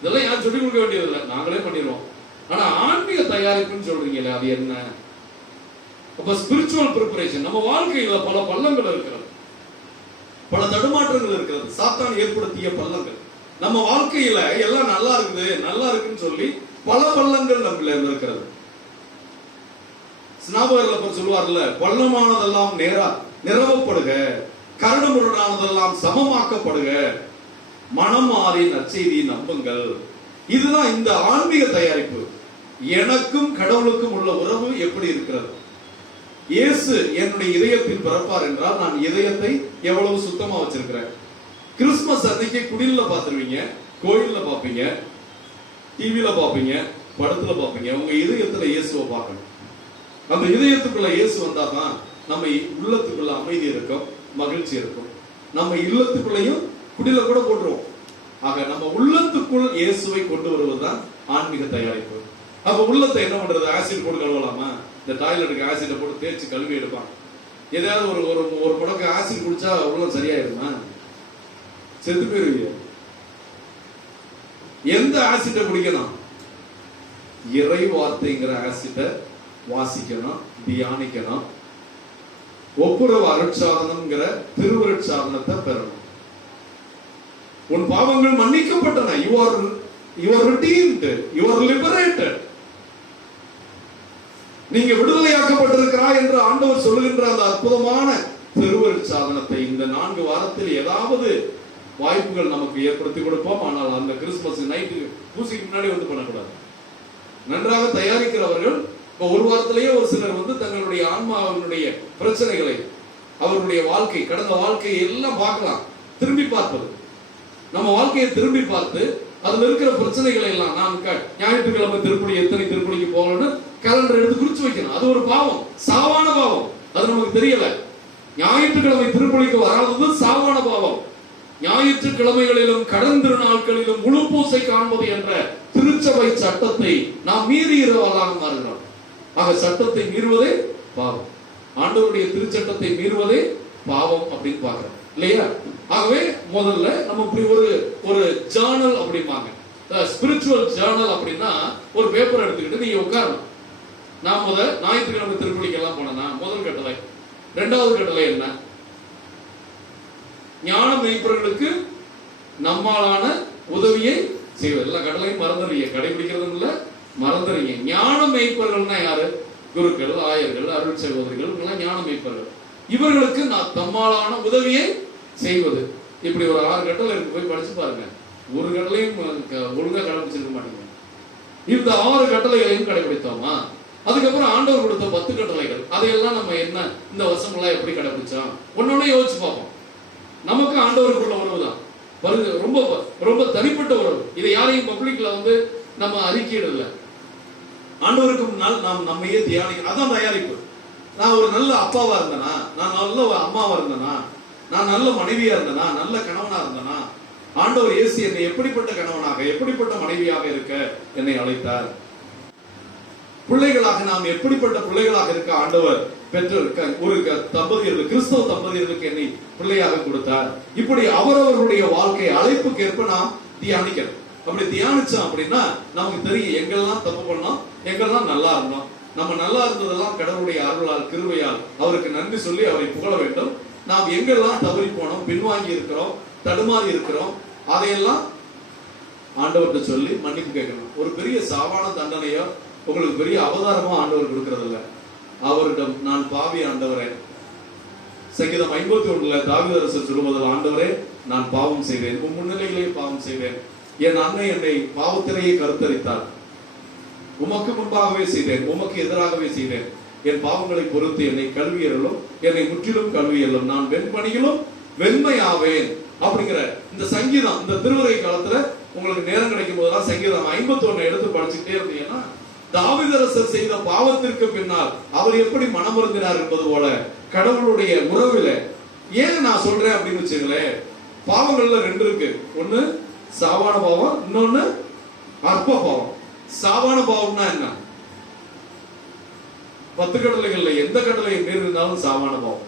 இதெல்லாம் யாரும் சொல்லிக் கொடுக்க வேண்டியதில்லை, நாங்களே பண்ணிடுவோம். ஆனா ஆன்மீக தயாரிப்புன்னு சொல்றீங்களே, அது என்ன? அப்ப ஸ்பிரிச்சுவல் பிரிப்பரேஷன். நம்ம வாழ்க்கையில பல பள்ளங்கள் இருக்கிறது, பல தடுமாற்றங்கள் இருக்கிறது, சாத்தான் ஏற்படுத்திய பள்ளங்கள். நம்ம வாழ்க்கையில எல்லாம் நல்லா இருக்குது நல்லா இருக்குன்னு சொல்லி பல பள்ளங்கள் நம்மள இருக்கிறது. ஸ்நாபகர்கள் சொல்லுவார்ல, பள்ளமானதெல்லாம் நேரா நிரவப்படுக, கரடுமுரடானதெல்லாம் சமமாக்கப்படுக, மனம் மாறி நற்செய்தி நம்புங்கள். இதுதான் இந்த ஆன்மீக தயாரிப்பு. எனக்கும் கடவுளுக்கும் உள்ள உறவு எப்படி இருக்கிறது? இயேசு என்னுடைய இதயத்தில் பிறப்பார் என்றால் நான் இதயத்தை எவ்வளவு சுத்தமா வச்சிருக்கிறேன். கிறிஸ்துமஸ் அன்னைக்கு குடில்ல பாத்துருவீங்க, கோயில்ல பாப்பீங்க, டிவில பாப்பீங்க, படத்துல பாப்பீங்க. உங்க இதயத்துல இயேசுவை பார்க்கணும். அந்த இதயத்துக்குள்ள இயேசு வந்தா தான் நம்ம உள்ளத்துக்குள்ள அமைதி இருக்கும், மகிழ்ச்சி இருக்கும். நம்ம இல்லத்துக்குள்ளையும் குடில கூட போட்டுருவோம். ஆக நம்ம உள்ளத்துக்குள் இயேசுவை கொண்டு வருவதுதான் ஆன்மீக தயாரிப்பு. அப்ப உள்ளத்தை என்ன பண்றது? ஆசிட் போட்டு கழுவலாமா? இந்த டாய்லெட்டுக்கு ஆசிட்டை போட்டு தேய்ச்சி கழுவி எடுப்பான். ஏதாவது ஒரு முடக்கு ஆசிட் குடிச்சா உள்ளம் சரியாயிருமா? செத்து போயிருவீங்க. எந்த ஆசிட்டை குடிக்கணும்? இறை வார்த்தைங்கிற ஆசிட்டை வாசிக்கணும், தியானிக்கணும். ஒப்புரவு அருட்சாதனம்ங்கிற திருவருட்சாதனத்தை பெறணும். உன் பாவங்கள் மன்னிக்கப்பட்டன. You are redeemed, you are liberated. நீங்க விடுதலையாக்கப்பட்டிருக்கிறாய் என்று ஆண்டவர் சொல்லுகின்ற அந்த அற்புதமான திருவருட்சாதனத்தை இந்த 4 வாரத்தில் ஏதாவது வாய்ப்புகள் நமக்கு ஏற்படுத்தி கொடுப்போம். ஆனால் அந்த கிறிஸ்துமஸ் நைட்டு பூசிக்கு முன்னாடி வந்து பண்ணக்கூடாது. நன்றாக தயாரிக்கிறவர்கள் இப்ப ஒரு வாரத்திலேயே ஒரு சிலர் வந்து தங்களுடைய ஆன்மாவினுடைய பிரச்சனைகளை, அவருடைய வாழ்க்கை, கடந்த வாழ்க்கையை எல்லாம் பார்க்கலாம். திரும்பி பார்ப்பது, நம்ம வாழ்க்கையை திரும்பி பார்த்து அதுல இருக்கிற பிரச்சனைகளை எல்லாம் நாம் ஞாயிற்றுக்கிழமை திருப்பணி எத்தனை திருப்பணிக்கு போகணும்னு கேலண்டர் எடுத்து குறிச்சு வைக்கணும். அது ஒரு பாவம், சாவான பாவம். அது நமக்கு தெரியல. ஞாயிற்றுக்கிழமை திருப்பணிக்கு வராதது சாவான பாவம். ஞாயிற்றுக்கிழமைகளிலும் கடன் திருநாட்களிலும் முழு பூசை காண்பது என்ற திருச்சபை சட்டத்தை நாம் மீறி இருவராக மாறுகிறோம். ஆக சட்டத்தை மீறுவதே பாவம், ஆண்டவருடைய திருச்சட்டத்தை மீறுவதே பாவம் அப்படின்னு பாக்குறோம் இல்லையா? ஆகவே முதல்ல நம்ம இப்படி ஒரு ஜர்னல் அப்படிம்பாங்க, ஸ்பிரிச்சுவல் ஜர்னல் அப்படின்னா ஒரு பேப்பர் எடுத்துக்கிட்டு நீங்க உட்காரணும். நான் ஞாயிற்றுக்கிழமை திருப்பணிக்கு எல்லாம் போனேன்னா முதல் கட்டளை. 2வது கட்டளை என்ன? ஞான மெய்ப்பர்களுக்கு நம்மாலான உதவியை செய்வது. எல்லா கடலையும் மறந்துடுறீங்க, கடைபிடிக்கிறதும் இல்ல, மறந்துடுறீங்க. ஞான மெய்ப்பர்கள்னா யாரு? குருக்கள், ஆயர்கள், அருள் சகோதரிகள், ஞான மெய்ப்பர்கள். இவர்களுக்கு நான் தம்மாலான உதவியை செய்வது. இப்படி ஒரு 6 கட்டளை இருக்கு, போய் படிச்சு பாருங்க. ஒரு கட்டளையும் ஒழுங்கா கடைபிடிச்சிருக்க மாட்டீங்க. இந்த 6 கட்டளைகளையும் கடைபிடித்தோமா? அதுக்கப்புறம் ஆண்டவர் கொடுத்த 10 கட்டளைகள், அதையெல்லாம் நம்ம என்ன இந்த வருஷம் எல்லாம் எப்படி கடைபிடிச்சோம் ஒன்னொன்னே யோசிச்சு பார்ப்போம். நமக்கு ஆண்டவருக்குள்ள உறவு தான் ரொம்ப ரொம்ப தனிப்பட்ட உறவு. இதை யாரையும் பப்ளிக்ல வந்து நம்ம அறிக்கையிடல. ஆண்டவருக்கு முன்னால் நாம் நம்மையே தியானிக்க, அதான் தயாரிப்பு. நான் ஒரு நல்ல அப்பாவா இருந்தனா, நான் நல்ல அம்மாவா இருந்தனா, நான் நல்ல மனைவியா இருந்தனா, நல்ல கணவனா இருந்தனா, ஆண்டவர் இயேசு என்னை எப்படிப்பட்ட கணவனாக எப்படிப்பட்ட மனைவியாக இருக்க என்னை அழைத்தார். பிள்ளைகளாக நாம் எப்படிப்பட்ட பிள்ளைகளாக இருக்க ஆண்டவர் பெற்றிருக்க ஒரு தம்பதியர்கள், கிறிஸ்தவ தம்பதியர்களுக்கு என்னை பிள்ளையாக கொடுத்தார். இப்படி அவரவர்களுடைய வாழ்க்கை அழைப்புக்கு ஏற்ப நாம் தியானிக்கணும். அப்படி தியானிச்சோம் அப்படின்னா நமக்கு தெரியும் எங்கெல்லாம் தப்பு பண்ணோம், எங்கெல்லாம் நல்லா இருந்தோம். நம்ம நல்லா இருந்ததெல்லாம் கடவுளுடைய அருளால், கிருபையால் அவருக்கு நன்றி சொல்லி அவரை புகழ வேண்டும். நாம் எங்கெல்லாம் தவறி போனோம், பின்வாங்கி இருக்கிறோம், தடுமாறி இருக்கிறோம், அதையெல்லாம் ஆண்டவர்கிட்ட சொல்லி மன்னிப்பு கேட்கணும். ஒரு பெரிய சாவான தண்டனையோ உங்களுக்கு பெரிய அவதாரமா ஆண்டவர் கொடுக்கறது இல்ல. அவரிடம் நான் பாவி ஆண்டவரே, சங்கீதம் 51 தாவீதரசர் சொல்லுவதில், ஆண்டவரே நான் பாவம் செய்தேன், உன் முன்னிலையிலே பாவம் செய்தேன், என் அன்னை என்னை பாவத்திலேயே கருத்தரித்தார், உமக்கு முன்பாகவே செய்தேன், உமக்கு எதிராகவே செய்தேன். என் பாவங்களை பொறுத்து என்னை கழுவியறலும், என்னை முற்றிலும் கழுவியறலும், நான் வெண்பணியிலும் வெண்மையாவேன் அப்படிங்கிற இந்த சங்கீதம், இந்த திருவரை காலத்துல உங்களுக்கு நேரம் கிடைக்கும் போதெல்லாம் சங்கீதம் 51 எடுத்து படிச்சுட்டே இருந்தீங்கன்னா, தாவீதரசர் செய்த பாவத்திற்கு பின்னால் அவர் எப்படி மனமருந்தினார் என்பது போல கடவுளுடைய உறவுல ஏன் நான் சொல்றேன் அப்படின்னு வச்சுங்களேன். பாவங்கள்ல 2 இருக்கு. ஒண்ணு சாவான பாவம், இன்னொன்னு அற்ப பாவம். சாவான பாவம்னா என்ன? 10 கட்டளைகள்ல எந்த கட்டளையை மீறி இருந்தாலும் சாவான பாவம்.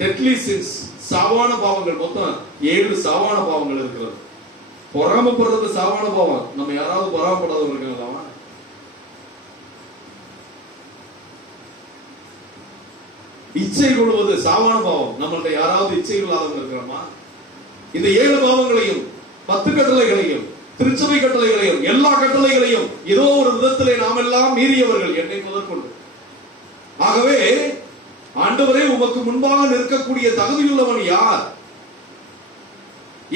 டெட்லி சின்ஸ், சாவான பாவங்கள் மொத்தம் 7 சாவான பாவங்கள் இருக்கிறது. பொறாமப்படுறது சாவான பாவம். நம்ம யாராவது பொறாமப்படாதவங்க இருக்காங்களா? இச்சை கொள்வது சாவான பாவம். நம்மள்ட்ட யாராவது இச்சை இல்லாதவங்க இருக்கிறோமா? இந்த 7 பாவங்களையும் 10 கட்டளைகளையும் திருச்சபை கட்டளைகளையும் எல்லா கட்டளைகளையும் ஏதோ ஒரு விதத்திலே நாம் எல்லாம் மீறியவர்கள், என்னை முதற்கொண்டு. ஆகவே ஆண்டவரே, உமக்கு முன்பாக நிற்கக்கூடிய தகுதியுள்ளவன் யார்?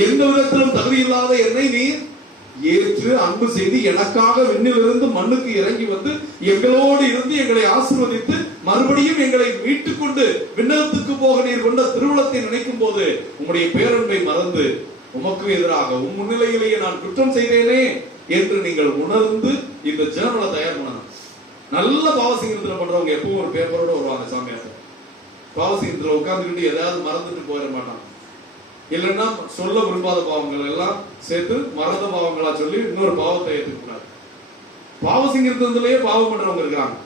எந்த விதத்திலும் தகுதி இல்லாத என்னை நீர் ஏற்று அன்பு செய்து எனக்காக விண்ணிலிருந்து மண்ணுக்கு இறங்கி வந்து எங்களோடு இருந்து எங்களை ஆசீர்வதித்து மறுபடியும் எங்களை மீட்டுக் கொண்டு விண்ணகத்துக்கு போக நீர் கொண்ட திருவுளத்தை நினைக்கும் போது உம்முடைய பேரன்பை மறந்து உமக்கு எதிராக உம் முன்னிலையிலேயே நான் குற்றம் செய்தேனே என்று நீங்கள் உணர்ந்து இந்த ஜேர்னலை தயார் பண்ணணும். நல்ல பாவசிங்கத்துல பண்றவங்க எப்பவும் ஒரு பேப்பரோட வருவாங்க சாமியார். பாவசிங்கத்துல உட்கார்ந்துக்கிட்டு எதாவது மறந்துட்டு போயிட மாட்டாங்க. இல்லைன்னா சொல்ல விரும்பாத பாவங்கள் எல்லாம் சேர்த்து மறந்த பாவங்களா சொல்லி இன்னொரு பாவத்தை ஏற்றுக்கூடாது. பாவசிங்கத்திலேயே பாவம் பண்றவங்க இருக்காங்க.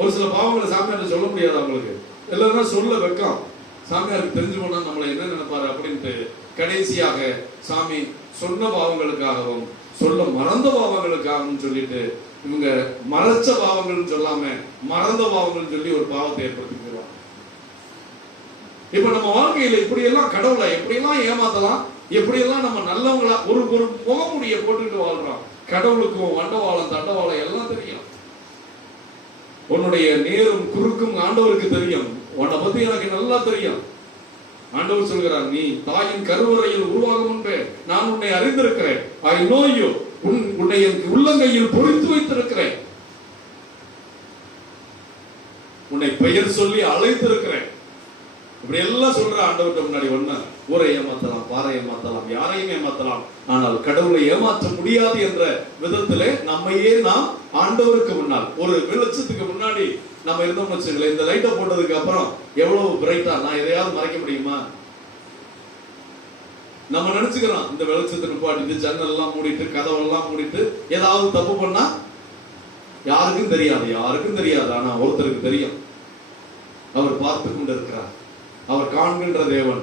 ஒரு சில பாவங்களை சாமியார் சொல்ல முடியாது அவங்களுக்கு. இல்லைன்னா சொல்ல வைக்கலாம். சாமியாருக்கு தெரிஞ்சு போனா நம்மளை என்ன நினைப்பாரு அப்படின்ட்டு கடைசியாக சாமி சொன்ன பாவங்களுக்காகவும் சொல்ல மறந்த பாவங்களுக்காகவும் சொல்லிட்டு இவங்க மறைச்ச பாவங்கள் சொல்லாம மறந்த பாவங்கள் சொல்லி ஒரு பாவத்தை ஏற்படுத்திக்கிறாங்க. இப்ப நம்ம வாழ்க்கையில இப்படி எல்லாம் கடவுளை எப்படியெல்லாம் ஏமாத்தலாம், எப்படியெல்லாம் நம்ம நல்லவங்களா ஒரு ஒரு முகமுடிய போட்டுக்கிட்டு வாழ்றோம். கடவுளுக்கும் வண்டவாளம் தண்டவாளம் எல்லாம் தெரியும். உன்னுடைய நேரும் குறுக்கும் ஆண்டவருக்கு தெரியும். உன்னை பத்தி எனக்கு நல்லா தெரியும். ஆண்டவர் சொல்கிறார், நீ தாயின் கருவறையில் உருவாகும் முன்பே நான் உன்னை அறிந்திருக்கிறேன். I know you. உன்னை என் உள்ளங்கையில் பொறித்து வைத்திருக்கிறேன். உன்னை பெயர் சொல்லி அழைத்திருக்கிறேன். இப்படி எல்லாம் சொல்ற ஆண்டவர்கிட்ட முன்னாடி ஒண்ணு, ஊரை ஏமாத்தலாம், பாறை ஏமாத்தலாம், யாரையும் ஏமாத்தலாம், ஆனால் கடவுளை ஏமாற்ற முடியாது என்ற விதத்திலே நம்மையே நாம் ஆண்டவருக்கு முன்னால் ஒரு வெளிச்சத்துக்கு முன்னாடி நம்ம இருந்தோம்னு வச்சுங்களேன். இந்த லைட்டை போட்டதுக்கு அப்புறம் எவ்வளவு பிரைட்டா நான் எதையாவது மறைக்க முடியுமா? நம்ம நினைச்சுக்கிறோம் இந்த வெளிச்சத்தை நிப்பாட்டிட்டு ஜன்னல் எல்லாம் மூடிட்டு கதவெல்லாம் மூடிட்டு ஏதாவது தப்பு பண்ணா யாருக்கும் தெரியாது, யாருக்கும் தெரியாது. ஆனா ஒருத்தருக்கு தெரியும். அவர் பார்த்து கொண்டு இருக்கிறார். அவர் காண்கின்ற தேவன்,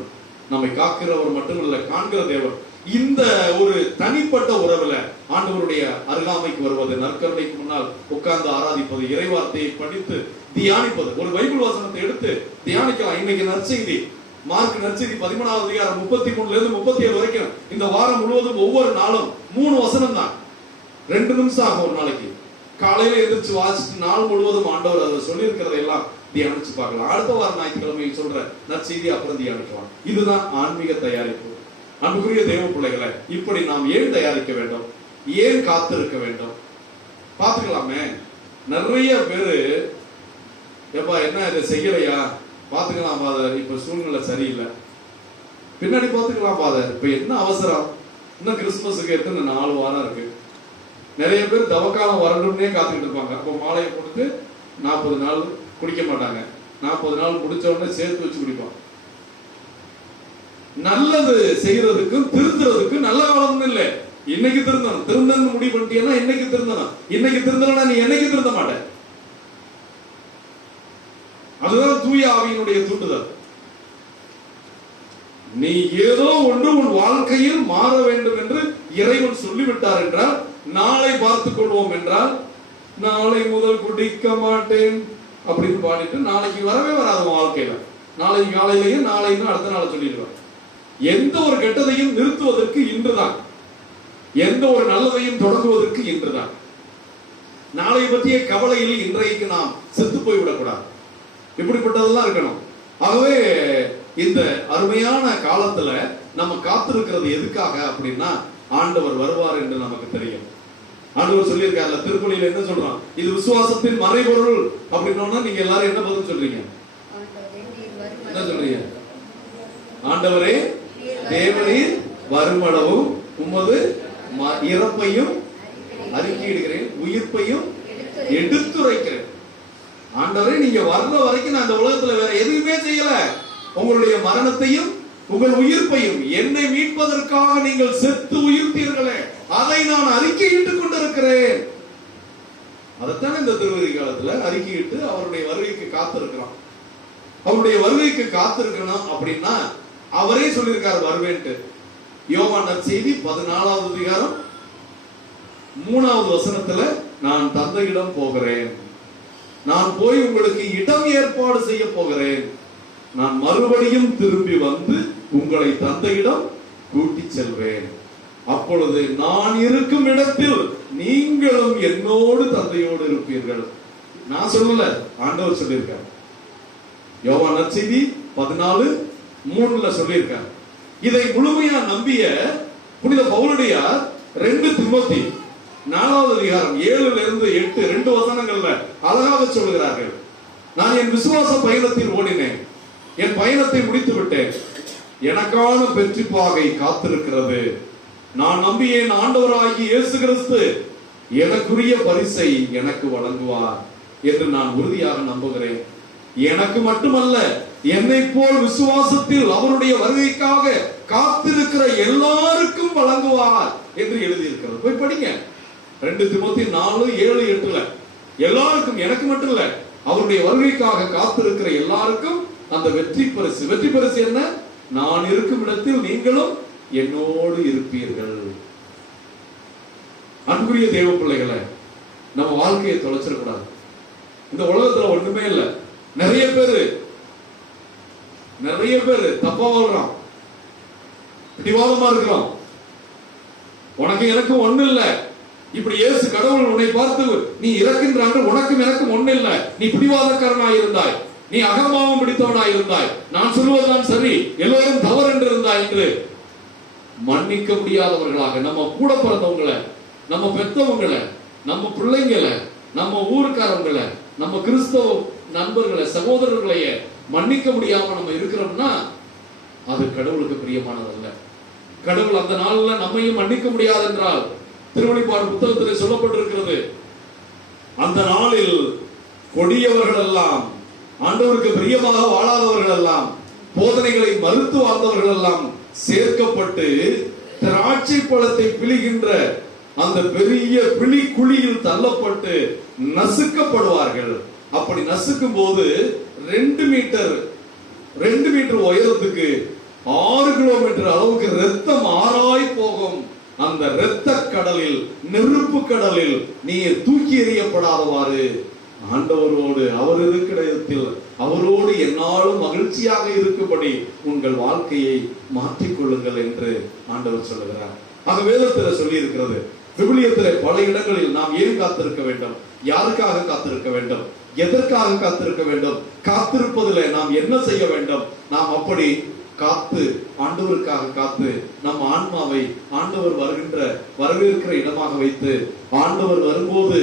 நம்மை காக்கிறவர் மட்டுமல்ல, காண்கிற தேவன். இந்த ஒரு தனிப்பட்ட உறவுல ஆண்டவருடைய அருகாமைக்கு வருவது, நற்கருணைக்கு முன்னால் உட்கார்ந்து ஆராதிப்பது, இறைவார்த்தையை படித்து தியானிப்பது, ஒரு பைபிள் வசனத்தை எடுத்து தியானிக்கலாம். இன்னைக்கு நற்செய்தி, மார்க் நற்செய்தி 13வது அதிகாரம் 33ல இருந்து 37 வரைக்கும் இந்த வாரம் முழுவதும் ஒவ்வொரு நாளும் 3 வசனம் தான். 2 நிமிஷம் ஆகும் ஒரு நாளைக்கு. காலையில எந்திரிச்சு வாசிட்டு நாள் முழுவதும் ஆண்டவர் அதை சொல்லி இருக்கிறதை எல்லாம் தியானிச்சு பார்க்கலாம். அடுத்த வாரம் ஞாயிற்றுக்கிழமை சொல்ற நற்செய்தி அப்புறம் தியானிக்கலாம். இதுதான் ஆன்மீக தயாரிப்பு. அன்புக்குரிய தேவ பிள்ளைகளை, இப்படி நாம் ஏன் தயாரிக்க வேண்டும், ஏன் காத்திருக்க வேண்டும்? பாத்துக்கலாமே. நிறைய பேரு எப்பா என்ன இதை செய்யலையா, பாத்துக்கலாம் ஃபாதர், இப்ப சூழ்நிலை சரியில்லை, பின்னாடி பாத்துக்கலாம் ஃபாதர், இப்ப என்ன அவசரம், இன்னும் கிறிஸ்துமஸுக்கு எத்தனை 4 வாரம் இருக்கு. நிறைய பேர் தவக்காலம் வரணும்னே காத்துக்கிட்டு இருப்பாங்க. அப்போ மாலையை கொடுத்து 40 நாள் குடிக்க மாட்டாங்க. 40 நாள் முடிச்ச உடனே சேர்த்து வச்சு குடிப்பாங்க. நல்லது செய்யறதுக்கும் திருந்துறதுக்கும் நல்ல காலம் இல்லை. இன்னைக்கு திருந்தணும், திருந்தன்னு முடிவு பண்ணிட்டீங்கன்னா இன்னைக்கு திருந்தணும். இன்னைக்கு திருந்தனா நீ என்னைக்கு திருந்த மாட்ட. அதுதான் தூய ஆவியினுடைய தூண்டுதல். நீ ஏதோ ஒன்று உன் வாழ்க்கையில் மாற வேண்டும் என்று இறைவன் சொல்லிவிட்டார் என்றால், நாளை பார்த்துக் கொள்வோம் என்றால், நாளை முதல் குடிக்க மாட்டேன் அப்படின்னு பாடிட்டு நாளைக்கு வரவே வராது வாழ்க்கையில. நாளைக்கு காலையிலேயே நாளைன்னு அடுத்த நாளை சொல்லிடுவார். எந்த ஒரு கெட்டதையும் நிறுத்துவதற்கு இன்றுதான், எந்த ஒரு நல்லதையும் தொடங்குவதற்கு இன்றுதான். நாளை பற்றிய கவலையில் இன்றைக்கு நாம் செத்து போய்விடக்கூடாது. இப்படிப்பட்டதெல்லாம் இருக்கணும். ஆகவே இந்த அருமையான காலத்துல நம்ம காத்திருக்கிறது எதுக்காக அப்படின்னா, ஆண்டவர் வருவார் என்று நமக்கு தெரியும். ஆண்டவர் சொல்லியிருக்காருல, திருப்பலியில என்ன சொல்றான்? இது விசுவாசத்தின் மறைபொருள் அப்படின்னா நீங்க எல்லாரும் என்ன பதில் சொல்றீங்க? என்ன சொல்றீங்க? ஆண்டவரே தேவரீர் வருமளவும் உமது இறப்பையும் அறிக்கையிடுகிறேன், உயிர்ப்பையும் எடுத்துரைக்கிறேன். ஆண்டவரே நீங்க வர்ற வரைக்கும் நான் இந்த உலகத்துல வேற எதுவுமே செய்யல. உங்களுடைய மரணத்தையும் உங்கள் உயிர்ப்பையும் என்னை மீட்பதற்காக நீங்கள் செத்து உயிர்த்தீர்களே, அதை நான் அறிக்கையிட்டுக் கொண்டிருக்கிறேன். அதைத்தான் இந்த திருவதி காலத்துல அறிக்கையிட்டு அவருடைய வருகைக்கு காத்திருக்கிறான். அவருடைய வருகைக்கு காத்திருக்கணும் அப்படின்னா அவரே சொல்லியிருக்காரு வருவேன்ட்டு. யோவான் நற்செய்தி 14வது அதிகாரம் 3வது வசனத்துல, நான் தந்தையிடம் போகிறேன், நான் போய் உங்களுக்கு இடம் ஏற்பாடு செய்ய போகிறேன், நான் மறுபடியும் திரும்பி வந்து உங்களை தந்தையிடம் கூட்டி செல்வேன், அப்பொழுது நான் இருக்கும் இடத்தில் நீங்களும் என்னோடு தந்தையோடு இருப்பீர்கள். நான் சொல்லல, ஆண்டவர் சொல்லியிருக்கார். யோவான் நற்செய்தி 14:3 சொல்லியிருக்கார். இதை முழுமையா நம்பிய புனித பவுலடியார் 2 திமோத்தி 4வது அதிகாரம் 7-8 2 வசனங்கள்ல அழகாக சொல்லுகிறார்கள். நான் என் விசுவாச பயணத்தில் ஓடினேன், என் பயணத்தை முடித்து விட்டேன், எனக்கான வெற்றி பாகை காத்திருக்கிறது, நான் நம்பிய என் ஆண்டவராகிய இயேசு கிறிஸ்து எனக்குரிய பரிசை எனக்கு வழங்குவார் என்று நான் உறுதியாக நம்புகிறேன். எனக்கு மட்டுமல்ல, என்னை போல் விசுவாசத்தில் அவருடைய வருகைக்காக காத்திருக்கிற எல்லாருக்கும் வழங்குவார் என்று எழுதியிருக்கிறது. போய் படிங்க 2 திமோத்தி 4:7-8. எல்லாருக்கும், எனக்கு மட்டும் இல்ல, அவருடைய வருகைக்காக காத்திருக்கிற எல்லாருக்கும் அந்த வெற்றி பரிசு. வெற்றி பரிசு என்ன? நான் இருக்கும் இடத்தில் நீங்களும் என்னோடு இருப்பீர்கள். அன்புக்குரிய தேவ பிள்ளைகளை, நம்ம வாழ்க்கையை தொலைச்சிடக்கூடாது. இந்த உலகத்துல ஒண்ணுமே இல்ல. நிறைய பேரு தப்பா வாழ்றான், பிடிவாதமா இருக்கிறோம். உனக்கு எனக்கும் ஒண்ணு இல்ல. இப்படி இயேசு கடவுள் உன்னை பார்த்து நீ இறக்கின்றாங்க, உனக்கும் எனக்கும் ஒண்ணு இல்ல, நீ பிடிவாதக்காரனாய் இருந்தாய், நீ அகம்பாவம் பிடித்தவனாய் இருந்தாய், நான் சொல்வதுதான் சரி, எல்லோரும் தவறு என்று இருந்தாய் என்று மன்னிக்க முடியாதவர்களாக நம்ம கூட பிறந்தவங்களை, நம்ம பெற்றவங்களை, நம்ம பிள்ளைங்களை, நம்ம ஊருக்காரங்களை, நம்ம கிறிஸ்தவ நண்பர்களை, சகோதரர்களையே மன்னிக்க முடியாம நம்ம இருக்கிறோம்னா அது கடவுளுக்கு பிரியமானதல்ல. கடவுள் அந்த நாள்ல நம்மையும் மன்னிக்க முடியாது என்றால், திருவெளிப்பாடு புத்தகத்தில் சொல்லப்பட்டிருக்கிறது, அந்த நாளில் கொடியவர்கள் எல்லாம், ஆண்டவருக்கு பிரியமாக வாழாதவர்கள் எல்லாம், போதனைகளை மறுத்து வாழ்ந்தவர்கள் எல்லாம் சேர்க்கப்பட்டு திராட்சை பழத்தை பிழிகின்ற அந்த பெரிய பிழி குழியில் தள்ளப்பட்டு நசுக்கப்படுவார்கள். அப்படி நசுக்கும் போது 2 மீட்டர் உயரத்துக்கு 6 கிலோமீட்டர் அளவுக்கு ரத்தம் ஆறாய் போகும். அந்த இரத்த கடலில், நெருப்பு கடலில் நீர் தூக்கி எறியப்படாதவாறு ஆண்டவரோடு, அவர் இருக்கிற இடத்தில் அவரோடு என்னாலும் மகிழ்ச்சியாக இருக்கும்படி உங்கள் வாழ்க்கையை மாற்றிக்கொள்ளுங்கள் என்று ஆண்டவர் சொல்லுகிறார். ஆக வேதத்தில் சொல்லி இருக்கிறது. விவிலியத்தில் பல இடங்களில் நாம் ஏன் காத்திருக்க வேண்டும், யாருக்காக காத்திருக்க வேண்டும், எதற்காக காத்திருக்க வேண்டும், காத்திருப்பதில் நாம் என்ன செய்ய வேண்டும், நாம் அப்படி காத்து, ஆண்டவருக்காக காத்து, நம்ம ஆன்மாவை ஆண்டவர் வரவேற்கிற இடமாக வைத்து, ஆண்டவர் வரும்போது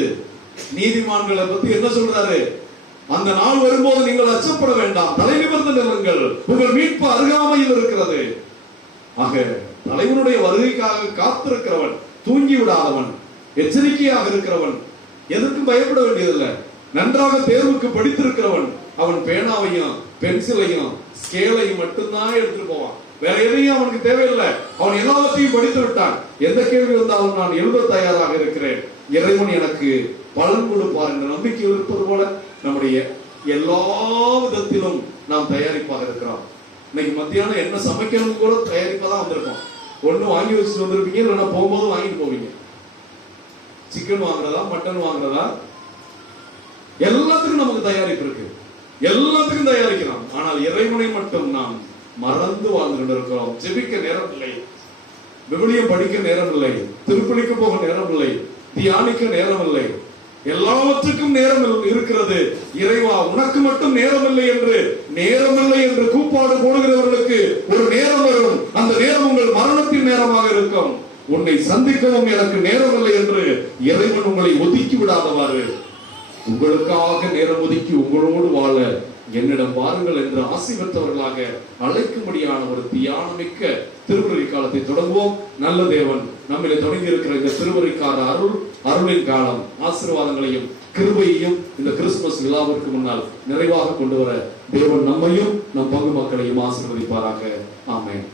நீதிமான்களை பத்தி என்ன சொல்றாரு? அந்த நாள் வரும்போது நீங்கள் அச்சப்பட வேண்டாம், தலை நிமிர்ந்து நில்லுங்கள், உங்கள் மீட்பு அருகாமையில் இருக்கிறது. ஆக தலைவனுடைய வருகைக்காக காத்திருக்கிறவன், தூங்கி விடாதவன், எச்சரிக்கையாக இருக்கிறவன், எதற்கும் பயப்பட வேண்டியதில்லை. நன்றாக தேர்வுக்கு படித்திருக்கிறவன், அவன் பேனாவையும் பென்சிலையும் ஸ்கேலையும் மட்டும்தான் எடுத்துட்டு போவான், வேற எதையும் அவனுக்கு தேவையில்லை. அவன் எல்லாவற்றையும் படித்து விட்டான். எந்த கேள்வி வந்தாலும் நான் எழுத தயாராக இருக்கிறேன், இறைவன் எனக்கு பலன் கொடுப்பார் என்ற நம்பிக்கை இருப்பது போல நம்முடைய எல்லா விதத்திலும் நாம் தயாரிப்பாக இருக்கிறோம். இன்னைக்கு மத்தியானம் என்ன சமைக்கணும் கூட தயாரிப்பா வந்திருக்கோம். ஒண்ணு வாங்கி வச்சுட்டு வந்திருப்பீங்க, இல்லைன்னா போகும்போது வாங்கிட்டு போவீங்க. சிக்கன் வாங்குறதா, மட்டன் வாங்குறதா, எல்லாத்துக்கும் நமக்கு தயாரிப்பு இருக்கு, எல்லாத்துக்கும் தயாரிக்கிறோம். ஆனால் இறைவனை மட்டும் நாம் மறந்து வாழ்ந்து கொண்டிருக்கிறோம். ஜெபிக்க நேரம் இல்லை, விவிலியம் படிக்க நேரம் இல்லை, திருப்பலிக்கு போக நேரம் இல்லை, தியானிக்க நேரம் இல்லை, எல்லாவற்றுக்கும் நேரம் இருக்கிறது. இறைவா உனக்கு மட்டும் நேரம் இல்லை என்று கூப்பாடு போடுகிறவர்களுக்கு ஒரு நேரம் வரும். அந்த நேரம் உங்கள் மரணத்தின் நேரமாக இருக்கும். உன்னை சந்திக்கவும் எனக்கு நேரமில்லை என்று இறைவன் உங்களை ஒதுக்கி விடாதவாறு உங்களுக்காக நேரம் ஒதுக்கி உங்களோடு வாழ என்னிடம் வாருங்கள் என்று ஆசை பெற்றவர்களாக அழைக்கும்படியான ஒரு தியானமிக்க திருவருகை காலத்தை தொடங்குவோம். நல்ல தேவன் நம்மிலே தொடங்கி இருக்கிற இந்த திருவருகைக்கார அருளின் காலம் ஆசீர்வாதங்களையும் கிருபையையும் இந்த கிறிஸ்துமஸ் விழாவிற்கு முன்னால் நிறைவாக கொண்டு வர தேவன் நம்மையும் நம் பங்கு மக்களையும் ஆசீர்வதிப்பாராக. ஆமென்.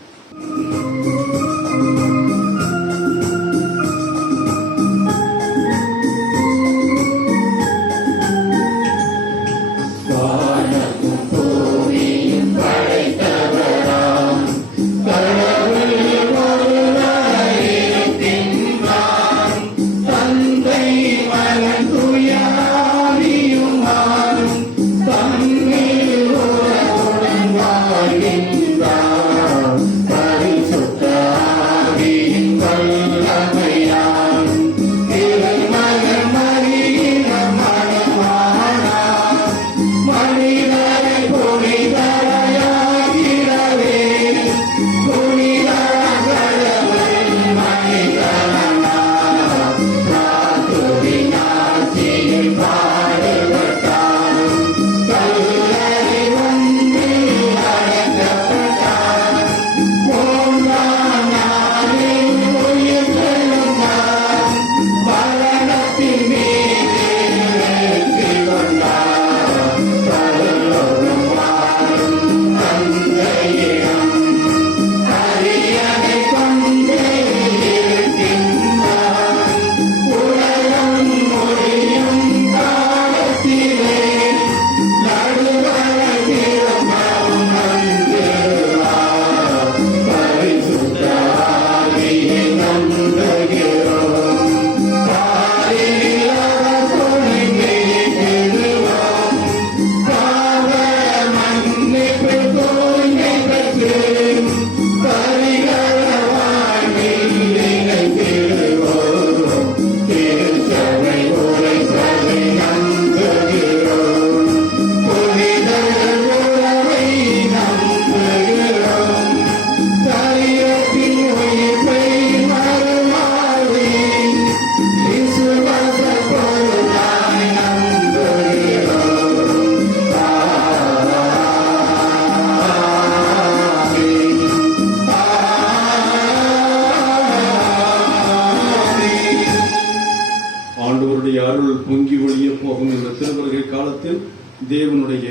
தேவனுடைய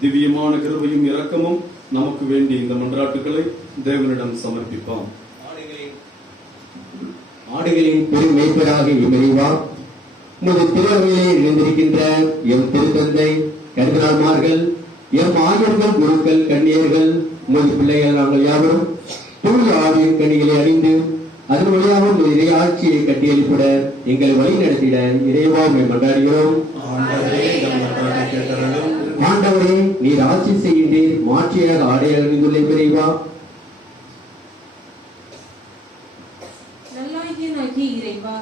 திவ்யமான கிருபையும் இரக்கமும் நமக்கு வேண்டிய இந்த மன்றாட்டுகளை தேவனிடம் சமர்ப்பிப்பான். ஆடுகளின் பெரும் மேய்ப்பராக இறைவா, உமது திருவருளிலே இணைந்திருக்கின்ற எம் திருத்தந்தை கர்தினால்மார்கள், எம் ஆயர்கள், குருக்கள், கன்னியர்கள், உமது பிள்ளைகள் நாங்கள் யாவரும் தூய ஆவியின் கனிகளை அறிந்து அதன் வழியாக உமது இறையாட்சியை கட்டியெழுப்பிட எங்களை வழி நடத்திட இறைவா உம்மை மன்றாடுகிறோம். ஆண்டவரே, நீர் ஆட்சி செய்கின்றீர், மாற்றியாக ஆடை அணிந்துள்ள இறைவா. நல்லாகிய இறைவா,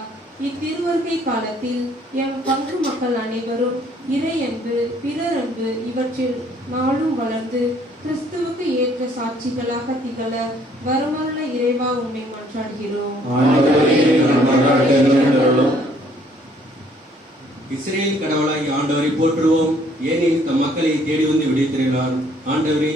இத்திருவருகை காலத்தில் எம் பங்கு மக்கள் அனைவரும் இறை அன்பு, பிறர் அன்பு இவற்றில் நாளும் வளர்ந்து கிறிஸ்துவுக்கு ஏற்ற சாட்சிகளாக திகழ வரமல்ல இறைவா உம்மை மன்றாடுகிறோம். இஸ்ரேல் கடவுளாகி ஆண்டவரை போற்றுவோம். ஏனெனில் தம் மக்களை தேடி வந்து விடுவித்திருக்கிறார். ஆண்டவரே,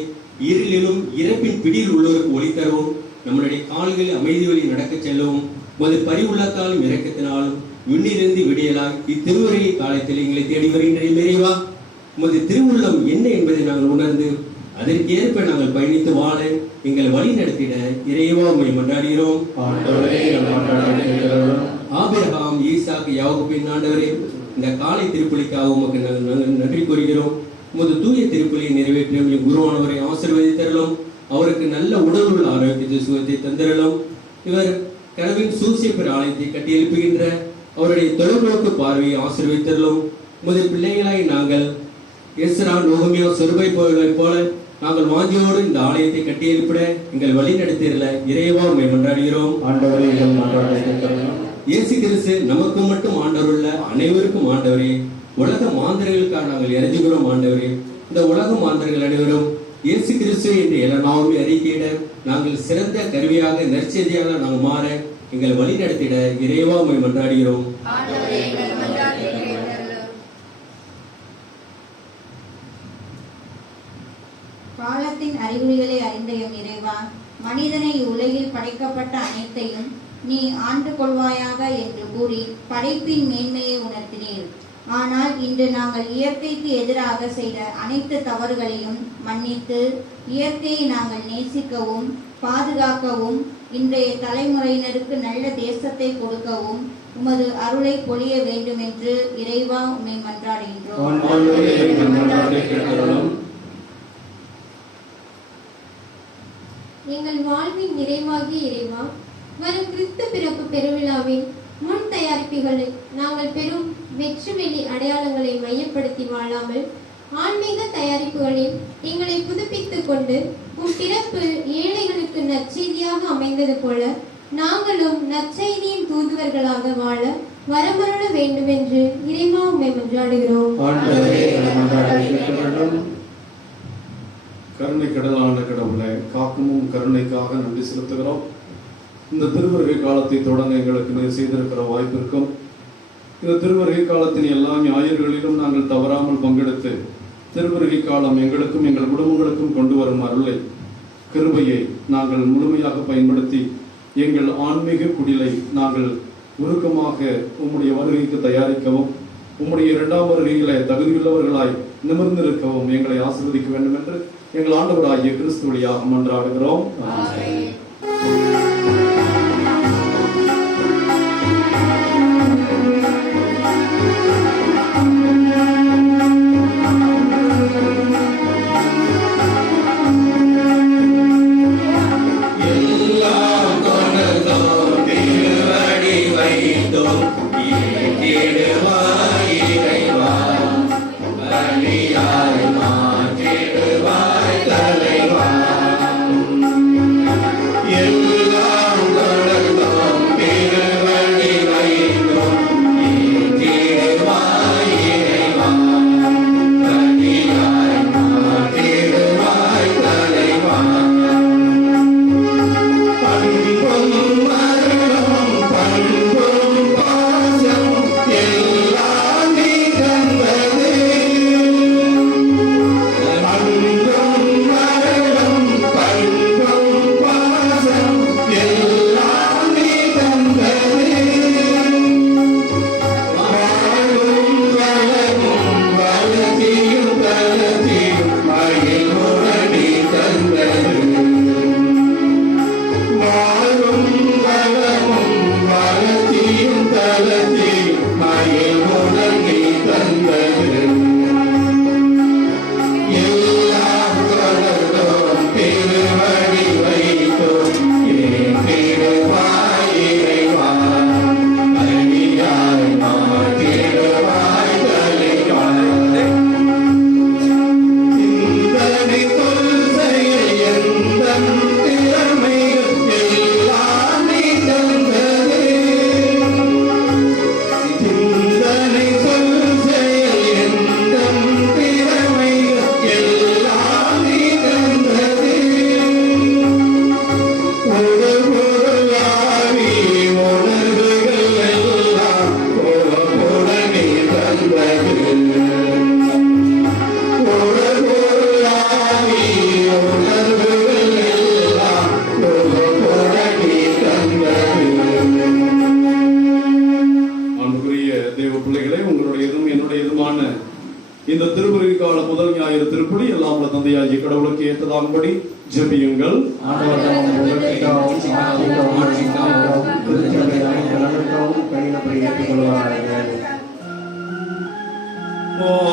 இருளிலும் இறப்பின் பிடியில் உள்ளோருக்கு ஒளி தரவும், நம்முடைய கால்களில் அமைதி வழி நடக்க செல்லவும், உமது பரிவுள்ளத்தாலும் இரக்கத்தினாலும் விண்ணிலிருந்து விடியலாய் இத்திருவருகை காலத்தில் எங்களை தேடி வருகின்ற இறைவா, உமது திருவுள்ளம் என்ன என்பதை நாங்கள் உணர்ந்து அதற்கேற்ப நாங்கள் பயணித்து வாழ எங்களை வழி நடத்திட இறைவா உம்மை மன்றாடுகிறோம். ஆபிரகாம், ஈசாக்கு, யாக்கோபின் ஆண்டவரே, இந்த காலை திருப்பலிக்காக உமக்கு நாங்கள் நன்றி கூறுகிறோம். உமது தூய திருப்பலியை நிறைவேற்றும் குருவானவரை ஆசீர்வதித்தரலும், அவருக்கு நல்ல உடல் உள்ள ஆரோக்கியத்தை சுகத்தை தந்திரலும். இவர் கனவின் சூசியப்பர் ஆலயத்தை கட்டி எழுப்புகின்ற அவருடைய தொலைநோக்கு பார்வையை ஆசீர்வதித்தரலும். உமது பிள்ளைகளாய் நாங்கள் எஸ்ரா, நோகமியா, சொருபை போல நாங்கள் வாஞ்சியோடு இந்த ஆலயத்தை கட்டி எழுப்பிட எங்கள் வழி நடத்திடல இறைவா உம்மை மன்றாடுகிறோம். இயேசு கிறிஸ்து நமக்கு மட்டும் ஆண்டவர் உள்ள அனைவருக்கும் ஆண்டவரே, உலக மாந்தர்களுக்காக நாங்கள் இறைஞ்சுகிறோம். ஆண்டவரே, இந்த உலக மாந்தர்கள் அனைவரும் இயேசு கிறிஸ்து என்று எல்லாமே அறிக்கையிட நாங்கள் சிறந்த கருவியாக நற்செய்தியாக நாங்கள் மாற எங்களை வழி நடத்திட இறைவா உம்மை மன்றாடுகிறோம். காலத்தின் அறிகுறிகளை அறிந்த எம் இறைவா, மனிதனை உலகில் படைக்கப்பட்ட அனைத்தையும் நீ ஆண்டு கொள்வாயாக என்று கூறி படைப்பின் மேன்மையை உணர்த்தினீர். ஆனால் இன்று நாங்கள் இயற்கைக்கு எதிராக செய்த அனைத்து தவறுகளையும் மன்னித்து இயற்கையை நாங்கள் நேசிக்கவும் பாதுகாக்கவும் இன்றைய தலைமுறையினருக்கு நல்ல தேசத்தை கொடுக்கவும் உமது அருளை பொழிய வேண்டும் என்று இறைவா உம்மை மன்றாடுகின்றோம். எங்கள் வாழ்வின் நிறைவாகிய இறைவா, வரும் கிறிஸ்து பிறப்பு பெருவிழாவின் முன் தயாரிப்புகளை நாங்கள் பெறும் வெற்றி வெளி அடையாளங்களை மையப்படுத்தி வாழாமல் ஆன்மீக தயாரிப்புகளில் எங்களை புதுப்பித்துக் கொண்டு உம் பிறப்பு ஏழைகளுக்கு நற்செய்தியாக அமைந்தது போல நாங்களும் நற்செய்தியின் தூதுவர்களாக வாழ வரமருள வேண்டும் என்று இறைவா உம்மை மன்றாடுகிறோம். கருணை கடலான கடவுளை காக்கமும் கருணைக்காக நன்றி செலுத்துகிறோம். இந்த திருவருகை காலத்தை தொடங்க எங்களுக்கு நீர் செய்திருக்கிற வாய்ப்பிற்கும் இந்த திருவருகை காலத்தின் எல்லா ஞாயிறுகளிலும் நாங்கள் தவறாமல் பங்கெடுத்து திருவருகை காலம் எங்களுக்கும் எங்கள் குடும்பங்களுக்கும் கொண்டு வரும் அருளை கிருபையை நாங்கள் முழுமையாக பயன்படுத்தி எங்கள் ஆன்மீக குடிலை நாங்கள் உருக்கமாக உம்முடைய வருகைக்கு தயாரிக்கவும் உம்முடைய இரண்டாம் வருகையில தகுதியுள்ளவர்களாய் நிமிர்ந்திருக்கவும் எங்களை ஆசீர்வதிக்க வேண்டும் என்று எங்கள் ஆண்டவராகிய கிறிஸ்து வழியாக மன்றாடுகிறோம். இந்த திருப்பலி கால முதல் ஞாயிறு திருப்பலி எல்லாம் தந்தையாகிய கடவுளுக்கு ஏற்றதாகும்படி ஜெபியுங்கள்.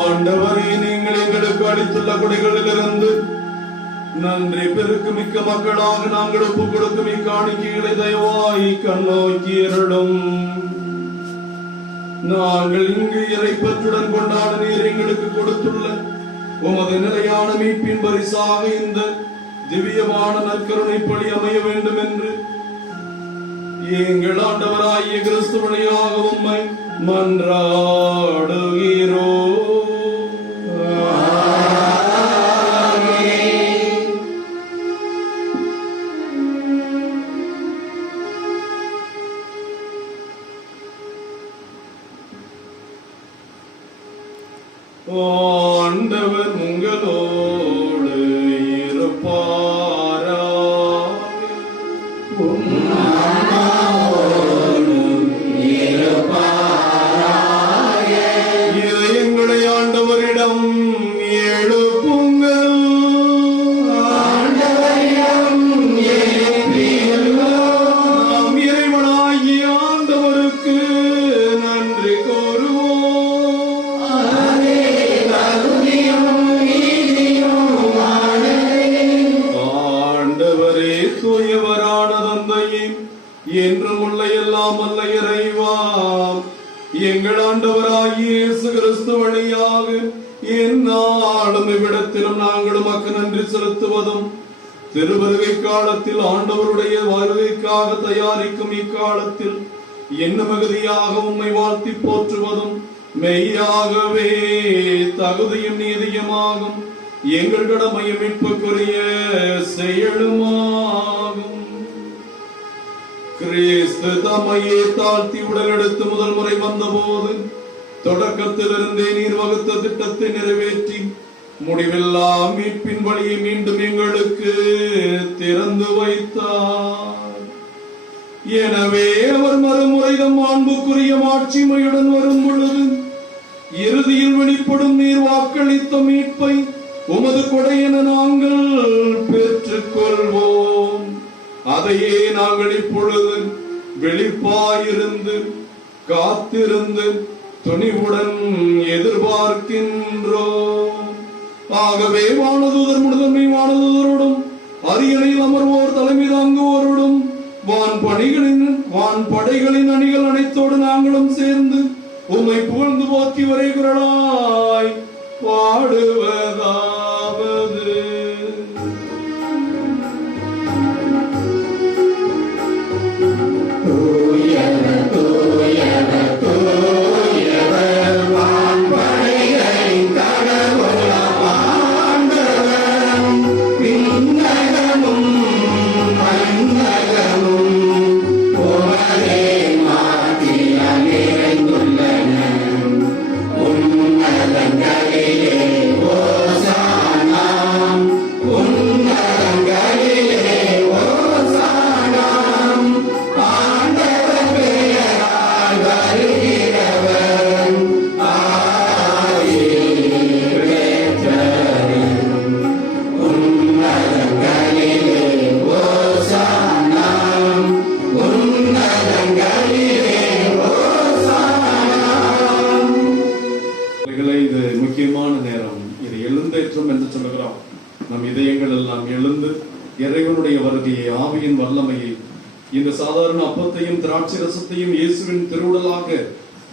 ஆண்டவரே, நீங்கள் எங்களுக்கு அளித்துள்ள கொடைகளிலிருந்து நன்றி பெருக்கு மிக்க மக்களாக நாங்கள் ஒப்புக் கொடுக்கும் இக்காணிக்கைகளை தயவாய் கண்ணோக்கி அருளும். நாங்கள் இங்கு இறைப்பற்றுடன் கொண்டாட நீர் எங்களுக்கு கொடுத்துள்ள உமது நிலையான மீட்பின் பரிசாக இந்த திவ்யமான நற்கருணை பலி அமைய வேண்டும் என்று எங்கள் ஆண்டவராகிய கிறிஸ்து வழியாக உம்மை மன்றாடுகிறோம். ஆண்டவர் உங்களோடு இருப்பாராக. இதயங்களை ஆண்டவரிடம் எழுப்புங்கள். நாம் இறைவனாகிய ஆண்டவருக்கு நன்றி கூறுவோம். ஆண்டவரே, தூயவரான தந்தையே, என்றும் உள்ள எல்லாம் அல்ல இறைவா, எங்கள் ஆண்டவராகிய இயேசு கிறிஸ்து வழியாக எந்நாளும் இவ்விடத்திலும் நாங்கள் உமக்கு நன்றி செலுத்துவதும், திருவருகை காலத்தில் ஆண்டவருடைய வருகைக்காக தயாரிக்கும் இக்காலத்தில் என்ன மிகுதியாக உம்மை வாழ்த்தி போற்றுவதும் மெய்யாகவே தகுதியும் நீதியுமாகும். எங்கள் கடமையும் மீட்புக்குரிய செயலுமாகும். கிறிஸ்து தம்மையே தாழ்த்தி உடலெடுத்து முதல் முறை வந்தபோது தொடக்கத்திலிருந்தே நீர் வகுத்த திட்டத்தை நிறைவேற்றி முடிவில்லா மீட்பின் வழியை மீண்டும் எங்களுக்கு திறந்து வைத்தார். எனவே அவர் மறுமுறையும் மாண்புக்குரிய மாட்சிமையுடன் வரும் பொழுது இறுதியில் வெளிப்படும் நீர் வாக்களித்த மீட்பை உமது கொடை என நாங்கள் பெற்றுக் கொள்வோம். அதையே நாங்கள் இப்பொழுது வெளிப்பாயிருந்து காத்திருந்து துணிவுடன் எதிர்பார்க்கின்றோம். ஆகவே வானதூதர் முதன்மை வானதூதரோடும் அரியணையில் அமர்வோர் தலைமை தாங்குவோரோடும் வான் படைகளின் அணிகள் அனைத்தோடு நாங்களும் சேர்ந்து உம்மை புகழ்ந்து போற்றி வரை குரலாய் பாடுவதாவது. இது முக்கியமான நேரம். இது எழுந்தேற்றம் என்று சொல்லுகிறோம். நம் இதயங்கள் எல்லாம் எழுந்து இறைவனுடைய வருகையை, ஆவியின் வல்லமையை, இந்த சாதாரண அப்பத்தையும் திராட்சை ரசத்தையும் இயேசுவின் திருவுடலாக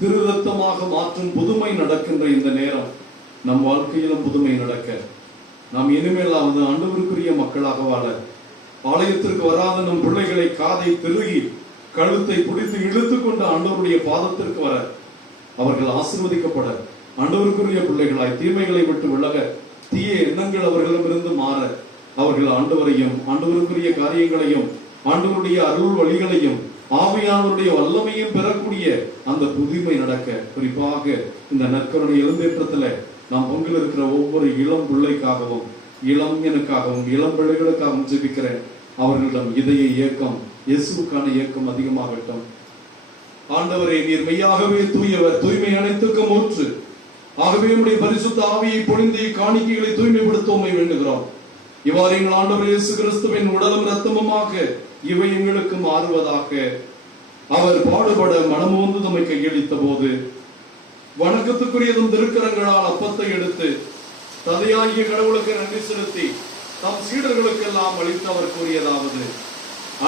திரு ரத்தமாக மாற்றும் புதுமை நடக்கின்ற இந்த நேரம் நம் வாழ்க்கையிலும் புதுமை நடக்க, நாம் இனிமேலாவது ஆண்டவருக்குரிய மக்களாக வாழ, ஆலயத்திற்கு வராத நம் பிள்ளைகளை காதை திருகி கழுத்தை பிடித்து இழுத்து கொண்டு ஆண்டவருடைய பாதத்திற்கு வர, அவர்கள் ஆசீர்வதிக்கப்பட, ஆண்டவருக்குரிய பிள்ளைகளாய் தீமைகளை விட்டு விலக, தீய எண்ணங்கள் அவர்களிடமிருந்து மாற, அவர்கள் ஆண்டவரையும் ஆண்டவருக்குரிய காரியங்களையும் ஆண்டவருடைய அருள் வழிகளையும் ஆவியானவருடைய வல்லமையும் பெறக்கூடிய அந்த புதுமை நடக்க, குறிப்பாக இந்த நற்கருணை எழுந்தேற்றத்துல நாம் பங்கில் இருக்கிற ஒவ்வொரு இளம் பிள்ளைக்காகவும் இளமையனுக்காகவும் இளம் பிள்ளைகளுக்காகவும் ஜெபிக்கிறேன். அவர்களிடம் இதய இயக்கம், இயேசுவுக்கான இயக்கம் அதிகமாகட்டும். ஆண்டவரே, நீர் மெய்யாகவே தூயவர், தூய்மை அனைத்துக்கும் ஊற்று. ஆகவே உம்முடைய பரிசுத்த ஆவியை பொழிந்து காணிக்கைகளை தூய்மைப்படுத்தோமை வேண்டுகிறோம். இவ்வாறு எங்கள் ஆண்டவர் இயேசு கிறிஸ்துவின் உடலும் இரத்தமுமாக இவை எங்களுக்கு மாறுவதாக. அவர் பாடுபட மனமோந்து தம்மை கையளித்த போது வணக்கத்துக்குரியதும் திருக்கரங்களால் அப்பத்தை எடுத்து தந்தையாகிய கடவுளுக்கு நன்றி செலுத்தி தம் சீடர்களுக்கெல்லாம் அளித்து அவர் கூறியதாவது: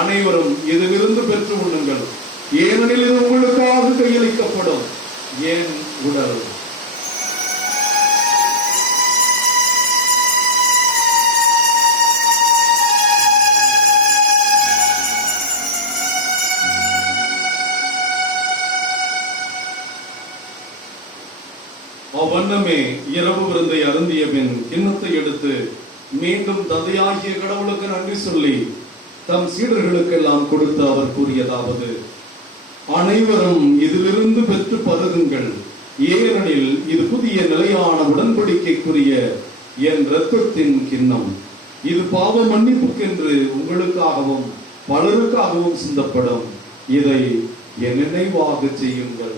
அனைவரும் இதிலிருந்து பெற்று உண்ணுங்கள், ஏனெனில் இது உங்களுக்காக கையளிக்கப்படும் என் உடல். அவ்வண்ணமே இரவு விருந்தை அருந்திய பின் கிண்ணத்தை எடுத்து மீண்டும் தந்தையாகிய கடவுளுக்கு நன்றி சொல்லி தம் சீடர்களுக்கெல்லாம் கொடுத்து அவர் கூறியதாவது: அனைவரும் இதிலிருந்து பெற்று பருகுங்கள், ஏனெனில் இது புதிய நிலையான உடன்படிக்கைக்குரிய என் இரத்தத்தின் கிண்ணம். இது பாவ மன்னிப்புக்கென்று உங்களுக்காகவும் பலருக்காகவும் சிந்தப்படும். இதை என் நினைவாக செய்யுங்கள்.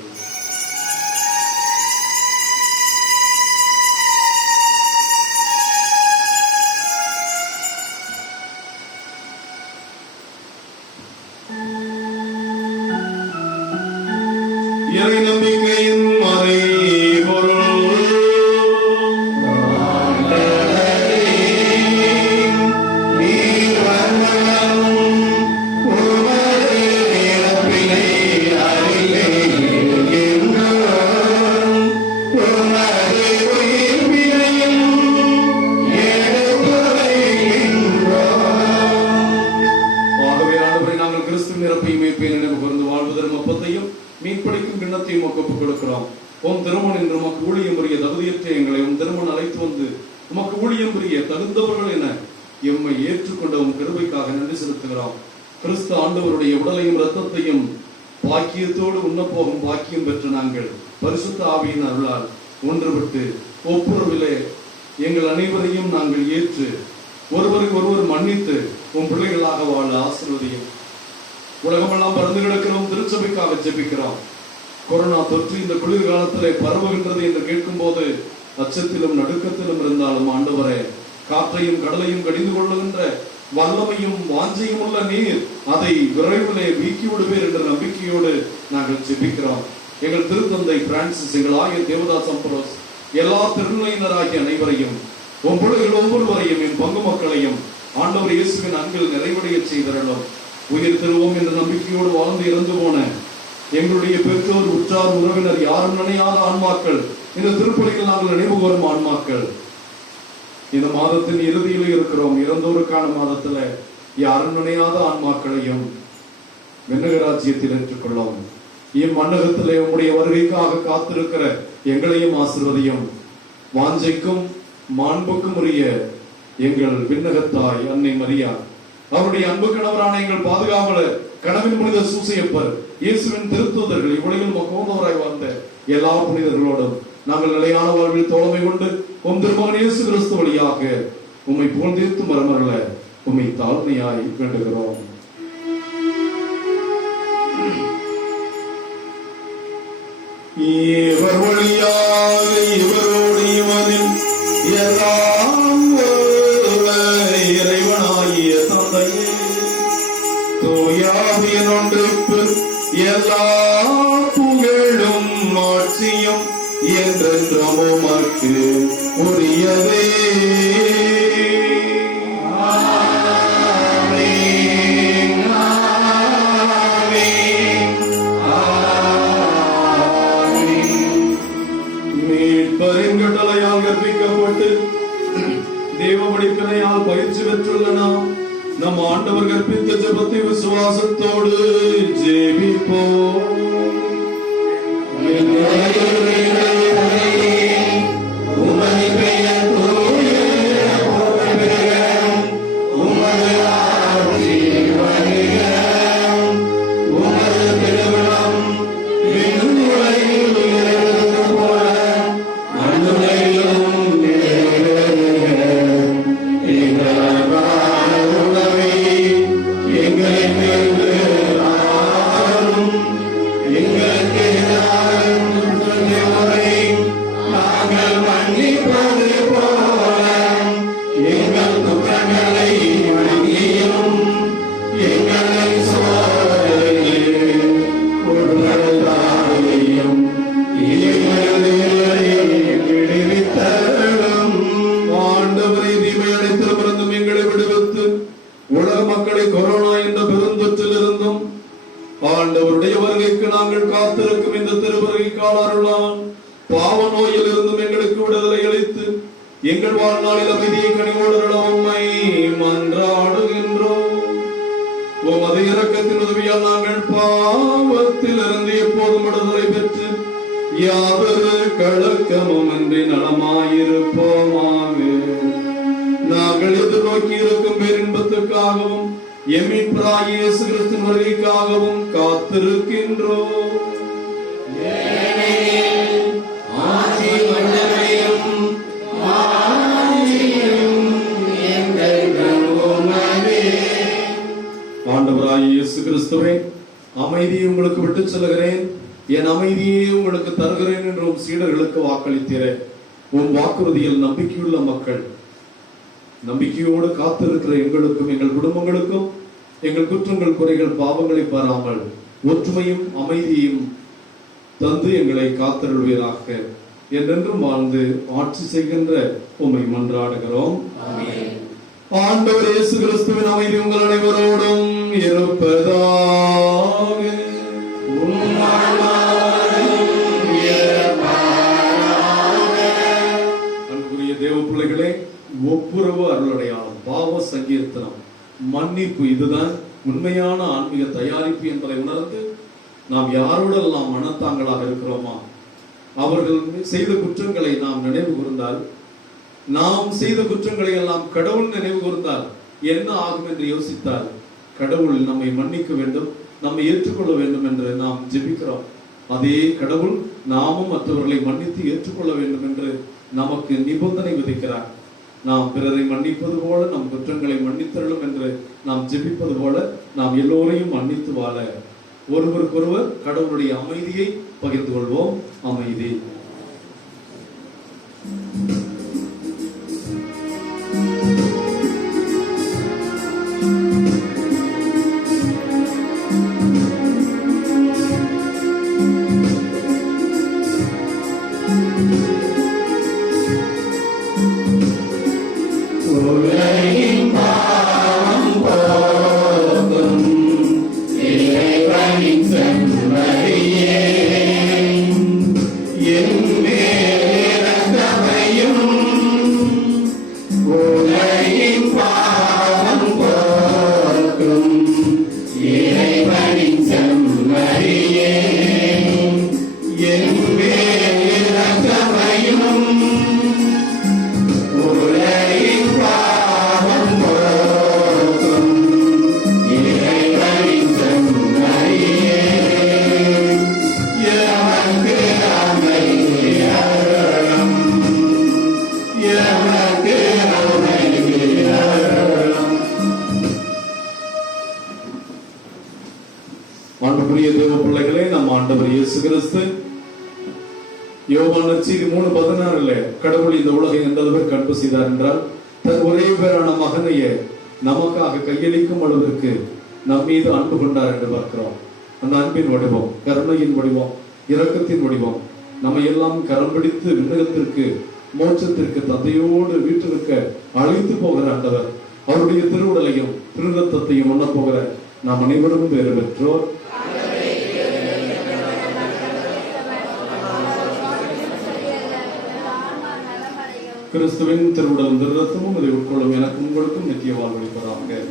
இறை நம்பிக்கையின் மறைபொருள். ஆகவே ஆண்டவரே, நாங்கள் கிறிஸ்துவின் இறப்பையும் மீட்பையும் நினைவு கூர்ந்து வாழ்வதன் அப்பத்தையும் மீன்படிக்கும் கிண்ணத்தையும் ஒப்புக் கொடுக்கிறோம். உம் திருமணம் என்று உமக்கு ஊழியம் புரிய தகுதியற்ற எங்களை உம் திருமணம் அழைத்து வந்து உமக்கு ஊழியம் புரிய தகுந்தவர்கள் என எம்மை ஏற்றுக்கொண்ட உம் கிருபைக்காக நன்றி செலுத்துகிறோம். கிறிஸ்து ஆண்டவருடைய உடலையும் இரத்தத்தையும் பாக்கியத்தோடு உண்ணப்போகும் பாக்கியம் பெற்ற நாங்கள் பரிசுத்த ஆவியின் அருளால் ஒன்றுபட்டு ஒப்புரவிலே எங்கள் அனைவரையும் நாங்கள் ஏற்று ஒருவருக்கு ஒருவர் மன்னித்து உன் பிள்ளைகளாக வாழ ஆசீர்வதியும். உலகமெல்லாம் பறந்து கிடக்கிறோம். திருச்சபைக்காக ஜெபிக்கிறோம். கொரோனா தொற்று இந்த குளிர் காலத்திலே பரவுகின்றது என்று கேட்கும் போது அச்சத்திலும் நடுக்கத்திலும் இருந்தாலும் ஆண்டவரே, காற்றையும் கடலையும் கடிந்து கொள்ளுகின்ற வல்லமையும் வாஞ்சையும் உள்ள நீர் அதை விரைவிலே வீக்கி விடுவேர் என்ற நம்பிக்கையோடு நாங்கள் ஜெபிக்கிறோம். எங்கள் திருத்தந்தை பிரான்சிஸ், எங்கள் ஆயர் தேவதாஸ் அம்பரோஸ், எல்லா திருநிலையினராகிய அனைவரையும் உன் பிள்ளைகள் ஒவ்வொருவரையும் என் பங்கு மக்களையும் ஆண்டவர் இயேசுவின் அன்பில் நிறைவடைய செய்தரலும். உயிர் திருவோம் என்ற நம்பிக்கையோடு வாழ்ந்து இறந்து போன எங்களுடைய பெற்றோர், உற்றார், உறவினர், யாரும் நினையாத ஆன்மாக்கள், இந்த திருப்பலிகள் நாங்கள் நினைவு கூறும் ஆன்மாக்கள். இந்த மாதத்தின் இறுதியில் இருக்கிறோம். இறந்தோருக்கான மாதத்துல யாரும் நினையாத ஆன்மாக்களையும் விண்ணகராஜ்யத்தில் ஏற்றுக்கொள்ளும். இம்மண்ணகத்திலே உம்முடைய வருகைக்காக காத்திருக்கிற எங்களையும் ஆசீர்வதியும். வாஞ்சைக்கும் மாண்புக்கும் உரிய எங்கள் விண்ணகத்தாய் அன்னை மரியா, அவருடைய அன்பு கணவரான எங்கள் பாதுகாவலர் கனவின் புனித சூசையப்பர், இயேசுவின் திருத்தூதர்கள், இவ்வுலகில் மகோதவராய் வாழ்ந்த எல்லா புனிதர்களோடும் நாங்கள் நிலையான வாழ்வில் தோழமை கொண்டு உம் திருமகன் இயேசு கிறிஸ்து வழியாக உம்மை புகழ்ந்தீர்த்து மரமரல உம்மை தாழ்மையாய் வேண்டுகிறோம். இவர் வழியாக இவரோடு இவரில் எல்லாம் இறைவனாகிய தந்தையே, தூயாவின் ஒன்றுக்கு எல்லா புகழும் ஆட்சியும் என்றென்றும் உமக்கு உரியதே. கட்டளையால் கற்பிக்கப்பட்டு தேவ படிப்பினையால் பயிற்சி பெற்றுள்ள நாம் நம் ஆண்டவர் கற்பித்த ஜெபத்தை விசுவாசத்தோடு ஜெபிப்போம். ஆண்டவருடைய வருகைக்கு நாங்கள் காத்திருக்கும் இந்த திருவருகை காலாருளால் பாவ நோயில் இருந்தும் எங்களுக்கு விடுதலை அளித்து எங்கள் வாழ்நாளில் அமைதியை கனிவோடு உம்மை மன்றாடுகின்றோம். உமது இரக்கத்தின் உதவியால் நாங்கள் பாவத்தில் இருந்து எப்போதும் விடுதலை பெற்று யாதொரு கலக்கமும் இன்றி நலமாயிருப்போமாக. நாங்கள் எதிர்நோக்கி இருக்கும் பேரின்பத்துக்காகவும் எம்மின்றாகிய இயேசு கிறிஸ்துவின் வருகைக்காகவும் காத்திருக்கின்றோம். இயேசு கிறிஸ்துவே, அமைதியை உங்களுக்கு விட்டுச் செல்கிறேன், என் அமைதியை உங்களுக்கு தருகிறேன் என்று உம் சீடர்களுக்கு வாக்களித்தீரே. உம் வாக்குறுதியில் நம்பிக்கையுள்ள மக்கள், நம்பிக்கையோடு காத்திருக்கிற எங்களுக்கும் எங்கள் குடும்பங்களுக்கும் எங்கள் குற்றங்கள் குறைகள் பாவங்களை பாராமல் ஒற்றுமையும் அமைதியையும் தந்து எங்களை காத்தருள்வீராக. என்றென்றும் வாழ்ந்து ஆட்சி செய்கின்ற உம்மை மன்றாடுகிறோம். ஆண்டவர் இயேசு கிறிஸ்துவின் அமைதி உங்கள் அனைவரோடும் இருப்பதாக. அன்புக்குரிய தேவ பிள்ளைகளே, ஒப்புரவு அருளடையாளம், பாவ சங்கீர்த்தனம், மன்னிப்பு, இதுதான் உண்மையான ஆன்மீக தயாரிப்பு என்பதை உணர்ந்து நாம் யாரோடெல்லாம் மனத்தாங்களாக இருக்கிறோமா, அவர்கள் செய்த குற்றங்களை நாம் நினைவு கூர்ந்தால், நாம் செய்த குற்றங்களை எல்லாம் கடவுள் நினைவு கூர்ந்தால் என்ன ஆகும் என்று யோசித்தால், கடவுள் நம்மை மன்னிக்க வேண்டும், நம்மை ஏற்றுக்கொள்ள வேண்டும் என்று நாம் ஜெபிக்கிறோம். அதே கடவுள் நாமும் மற்றவர்களை மன்னித்து ஏற்றுக்கொள்ள வேண்டும் என்று நமக்கு நிபந்தனை விதிக்கிறார். நாம் பிறரை மன்னிப்பது போல நம் குற்றங்களை மன்னித்தருளும் என்று நாம் ஜெபிப்பது போல நாம் எல்லோரையும் மன்னித்து வாழ ஒருவருக்கொருவர் கடவுளுடைய அமைதியை பகிர்ந்து கொள்வோம். அமைதி. அன்புக்குரிய தேவ பிள்ளைகளே, நம் ஆண்டவர் இயேசு கிறிஸ்து யோவான் நற்செய்தி 3:16 கடவுள் இந்த உலகை எந்த அளவிற்கு அன்பு செய்தார் என்றால் தன் ஒரே பேரான மகனையே நமக்காக கையளிக்கும் அளவிற்கு நம் மீது அன்பு கொண்டார் என்று பார்க்கிறோம். அந்த அன்பின் வடிவம், கருணையின் வடிவம், இரக்கத்தின் வடிவம், நம்மை எல்லாம் கரம் பிடித்து விண்ணகத்திற்கு மோட்சத்திற்கு தந்தையோடு வீட்டிற்க அழைத்து போகிற ஆண்டவர், அவருடைய திருவுடலையும் திருரத்தத்தையும் உண்ண போகிற நாம் அனைவரும் பேறு பெற்றோர். கிறிஸ்துவின் திருவுடலும் திருரத்தமும் இதை உட்கொள்ளும் எனக்கும் உங்களுக்கும் நித்திய வாழ்வளிப்பதாக.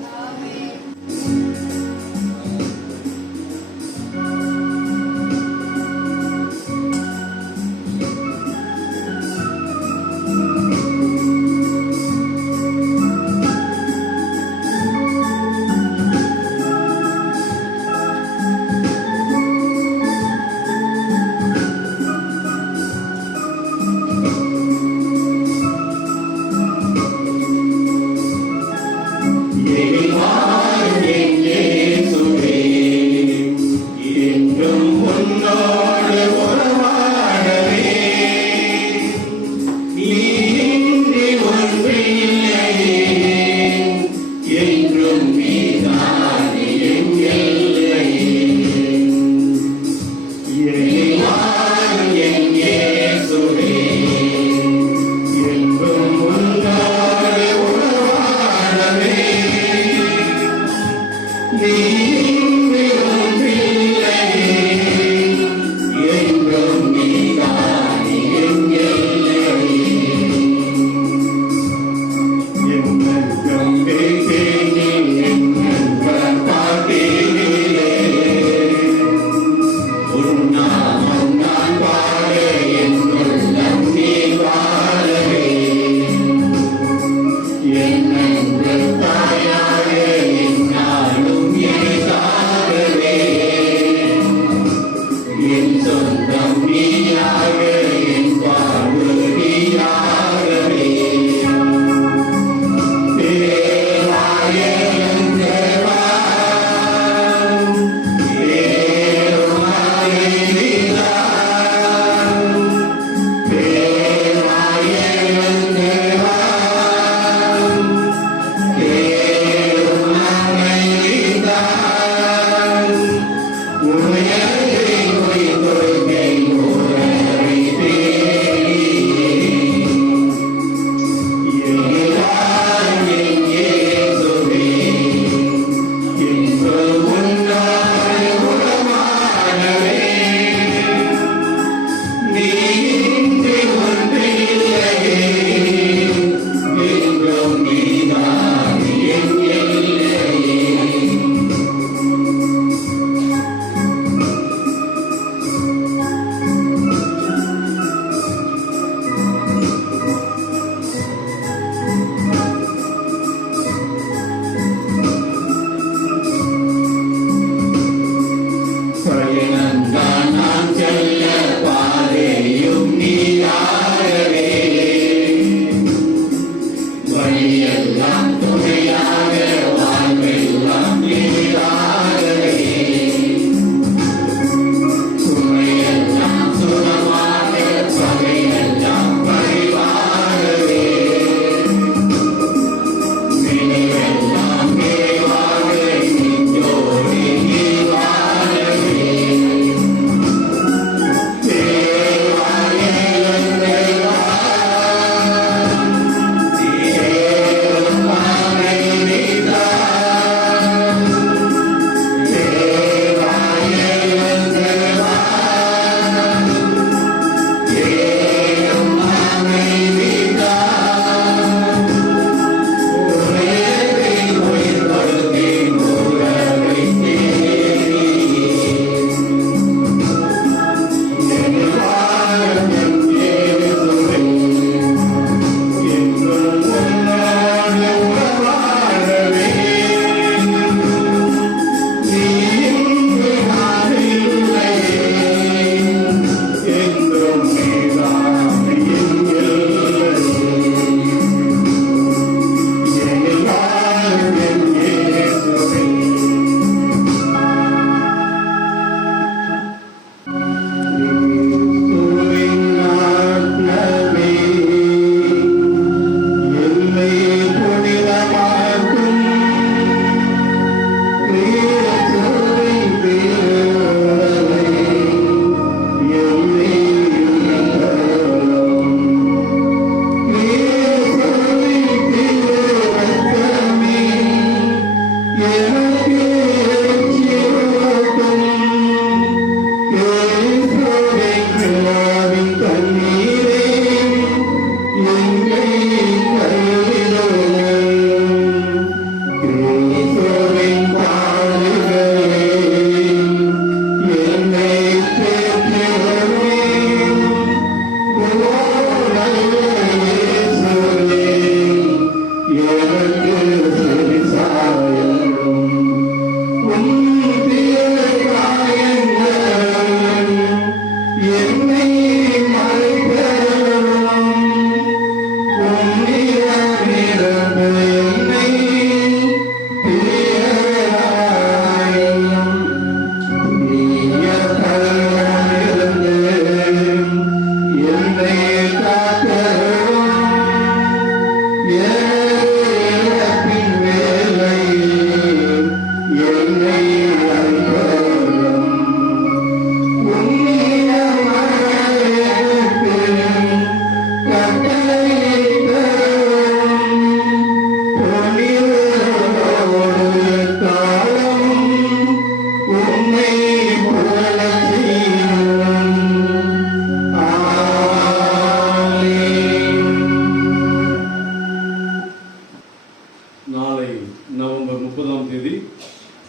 தாயாக என்னாலும்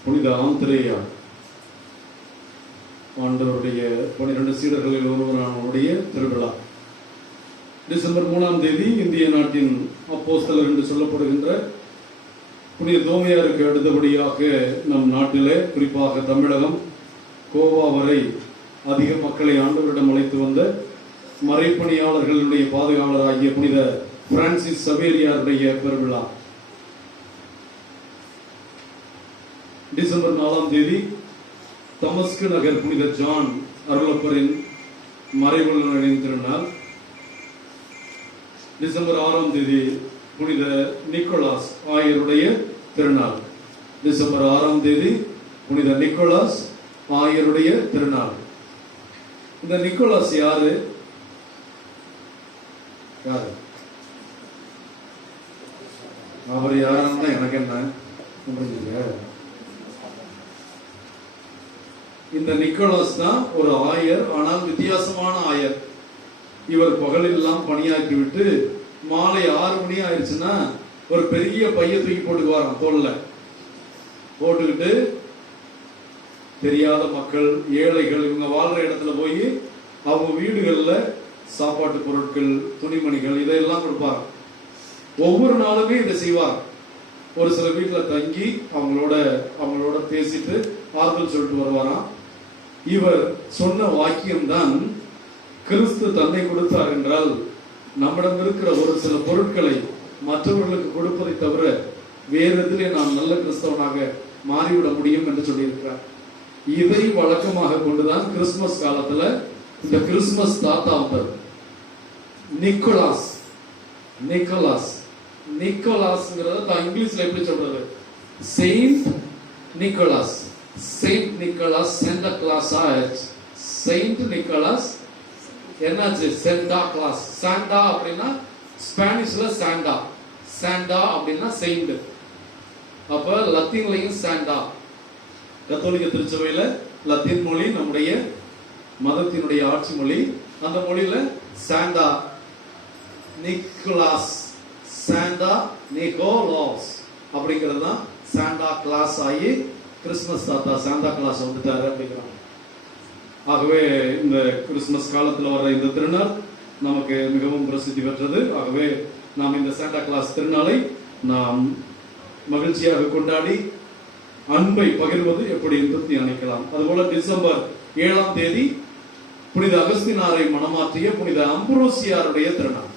புனித ஆந்திரேயா ஆண்டவருடைய 12 சீடர்களில் ஒருவரானுடைய திருவிழா. டிசம்பர் 3ஆம் தேதி இந்திய நாட்டின் அப்போஸ்தலர் என்று சொல்லப்படுகின்ற புனித தோமையாருக்கு அடுத்தபடியாக நம் நாட்டிலே, குறிப்பாக தமிழகம், கோவா வரை அதிக மக்களை ஆண்டவரிடம் அழைத்து வந்த மறைப்பணியாளர்களுடைய பாதுகாவலராகிய புனித பிரான்சிஸ் சவேரியாருடைய பெருவிழா. டிசம்பர் 4ஆம் தேதி தமஸ்கு நகர் புனித ஜான் அருளப்பரின் மறைவுள்ளவரின் திருநாள். டிசம்பர் 6ஆம் தேதி புனித நிக்கோலாஸ் ஆயருடைய திருநாள். டிசம்பர் 6ஆம் தேதி புனித நிக்கோலாஸ் ஆயருடைய திருநாள். இந்த நிக்கோலாஸ் யாரு? அவர் யாருன்னா எனக்கு என்ன? இந்த நிக்கோலாஸ் தான் ஒரு ஆயர், ஆனால் வித்தியாசமான ஆயர். இவர் பகலெல்லாம் பணியாக்கி விட்டு மாலை 6 மணி ஆயிடுச்சுன்னா ஒரு பெரிய பைய தூக்கி போட்டுக்குவாராம், தோல்ல போட்டுக்கிட்டு தெரியாத மக்கள், ஏழைகள், இவங்க வாழ்ற இடத்துல போய் அவங்க வீடுகள்ல சாப்பாட்டு பொருட்கள், துணிமணிகள் இதெல்லாம் கொடுப்பார். ஒவ்வொரு நாளுமே இதை செய்வார். ஒரு சில வீட்டுல தங்கி அவங்களோட பேசிட்டு ஆறுதல் சொல்லிட்டு வருவாராம். இவர் சொன்ன வாக்கியம் தான், கிறிஸ்து தன்னை கொடுத்தார் என்றால் நம்மிடம் இருக்கிற ஒரு சில பொருட்களை மற்றவர்களுக்கு கொடுப்பதை தவிர வேறு எதிலே நாம் நல்ல கிறிஸ்தவனாக மாறிவிட முடியும் என்று சொல்லியிருக்கிறார். இதை வழக்கமாக கொண்டுதான் கிறிஸ்துமஸ் காலத்துல இந்த கிறிஸ்துமஸ் தாத்தா வந்தார். நிக்கோலாஸ் நிக்கோலாஸ் நிக்கோலாஸ்ங்கிறத இங்கிலீஷ்ல எப்படி சொல்றது? Saint Nicholas. Saint Nicholas Santa Claus ஆயிடுச்சு. செயின்ட் நிக்கோலாஸ் என்னாச்சு? Santa Claus. சாண்டா அப்படின்னா ஸ்பானிஷ்ல சாண்டா, சாண்டா அப்படின்னா செயின்ட். அப்ப லத்தீன்லையும் சாண்டா. கத்தோலிக்க திருச்சபையில லத்தீன் மொழி நம்முடைய மதத்தினுடைய ஆட்சி மொழி. அந்த மொழியில சாண்டா நிக்கோலாஸ், சாண்டா நிக்கோலாஸ் அப்படிங்கிறது தான் சாண்டா கிளாஸ் ஆகி கிறிஸ்துமஸ் தாத்தா சாண்டா கிளாஸ் வந்துட்டாரு அப்படிங்கிறாங்க. ஆகவே இந்த கிறிஸ்துமஸ் காலத்தில் வர இந்த திருநாள் நமக்கு மிகவும் பிரசித்தி பெற்றது. ஆகவே நாம் இந்த சாண்டா கிளாஸ் திருநாளை நாம் மகிழ்ச்சியாக கொண்டாடி அன்பை பகிர்வது எப்படி என்று தியானிக்கலாம். அதுபோல டிசம்பர் 7ஆம் தேதி புனித அகஸ்தினாரை மனமாற்றிய புனித அம்புரோசியாருடைய திருநாள்.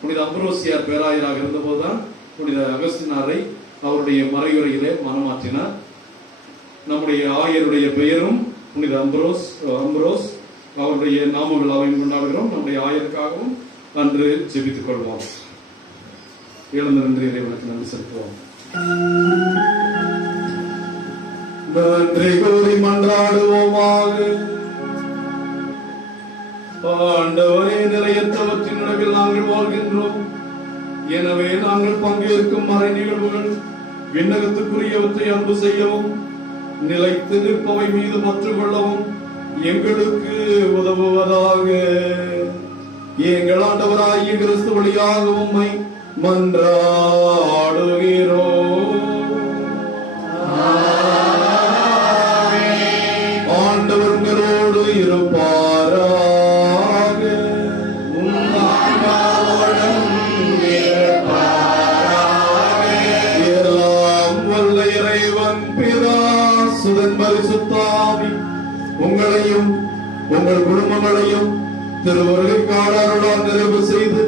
புனித அம்புரோசியார் பேராயராக இருந்தபோதுதான் புனித அகஸ்தினாரை அவருடைய மறையுறையிலே மனமாற்றினார். நம்முடைய ஆயருடைய பெயரும் புனித அம்புரோஸ். அவருடைய நாம விழாவையும் கொண்டாடுகிறோம். நம்முடைய ஆயருக்காகவும் அன்று ஜெபித்துக் கொள்வோம். எழுந்த நன்றி இறைவனுக்கு நன்றி செலுத்துவோம். நன்றி கூறி மன்றாடுவோமாக. ஆண்டவரே, நிலையற்றவற்றின் நடுவில் நாங்கள் வாழ்கின்றோம். எனவே நாங்கள் பங்கேற்கும் மறை நிகழ்வுகள் விண்ணகத்துக்குரியவற்றை அன்பு செய்யவும், நிலைத்து நிற்பவை மீது பற்று கொள்ளவும் எங்களுக்கு உதவுவதாக. எங்கள் ஆண்டவராகிய கிறிஸ்து வழியாக உம்மை மன்றாடுகிறோம். ஆண்டவர் உங்களோடு இருப்பாராக. எல்லாம் வல்ல இறைவன் பிதா, சுதன், பரிசுத்தாவி உங்களையும் உங்கள் குடும்பங்களையும் திருவருகைக்காரருடன் நிறைவு செய்து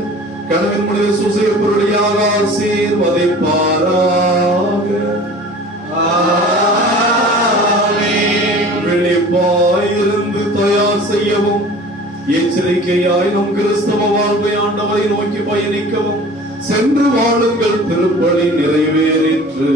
கனவின் புனித சூசையப் பொருளியாக ஆசீர்வதிப்பாராக. விழிப்பாயிருந்து தயார் செய்யவும், எச்சரிக்கையாய் நம் கிறிஸ்தவ வாழ்வை ஆண்டவரை நோக்கி பயணிக்கவும் சென்று வாழுங்கள். திருப்பலி நிறைவேறிற்று.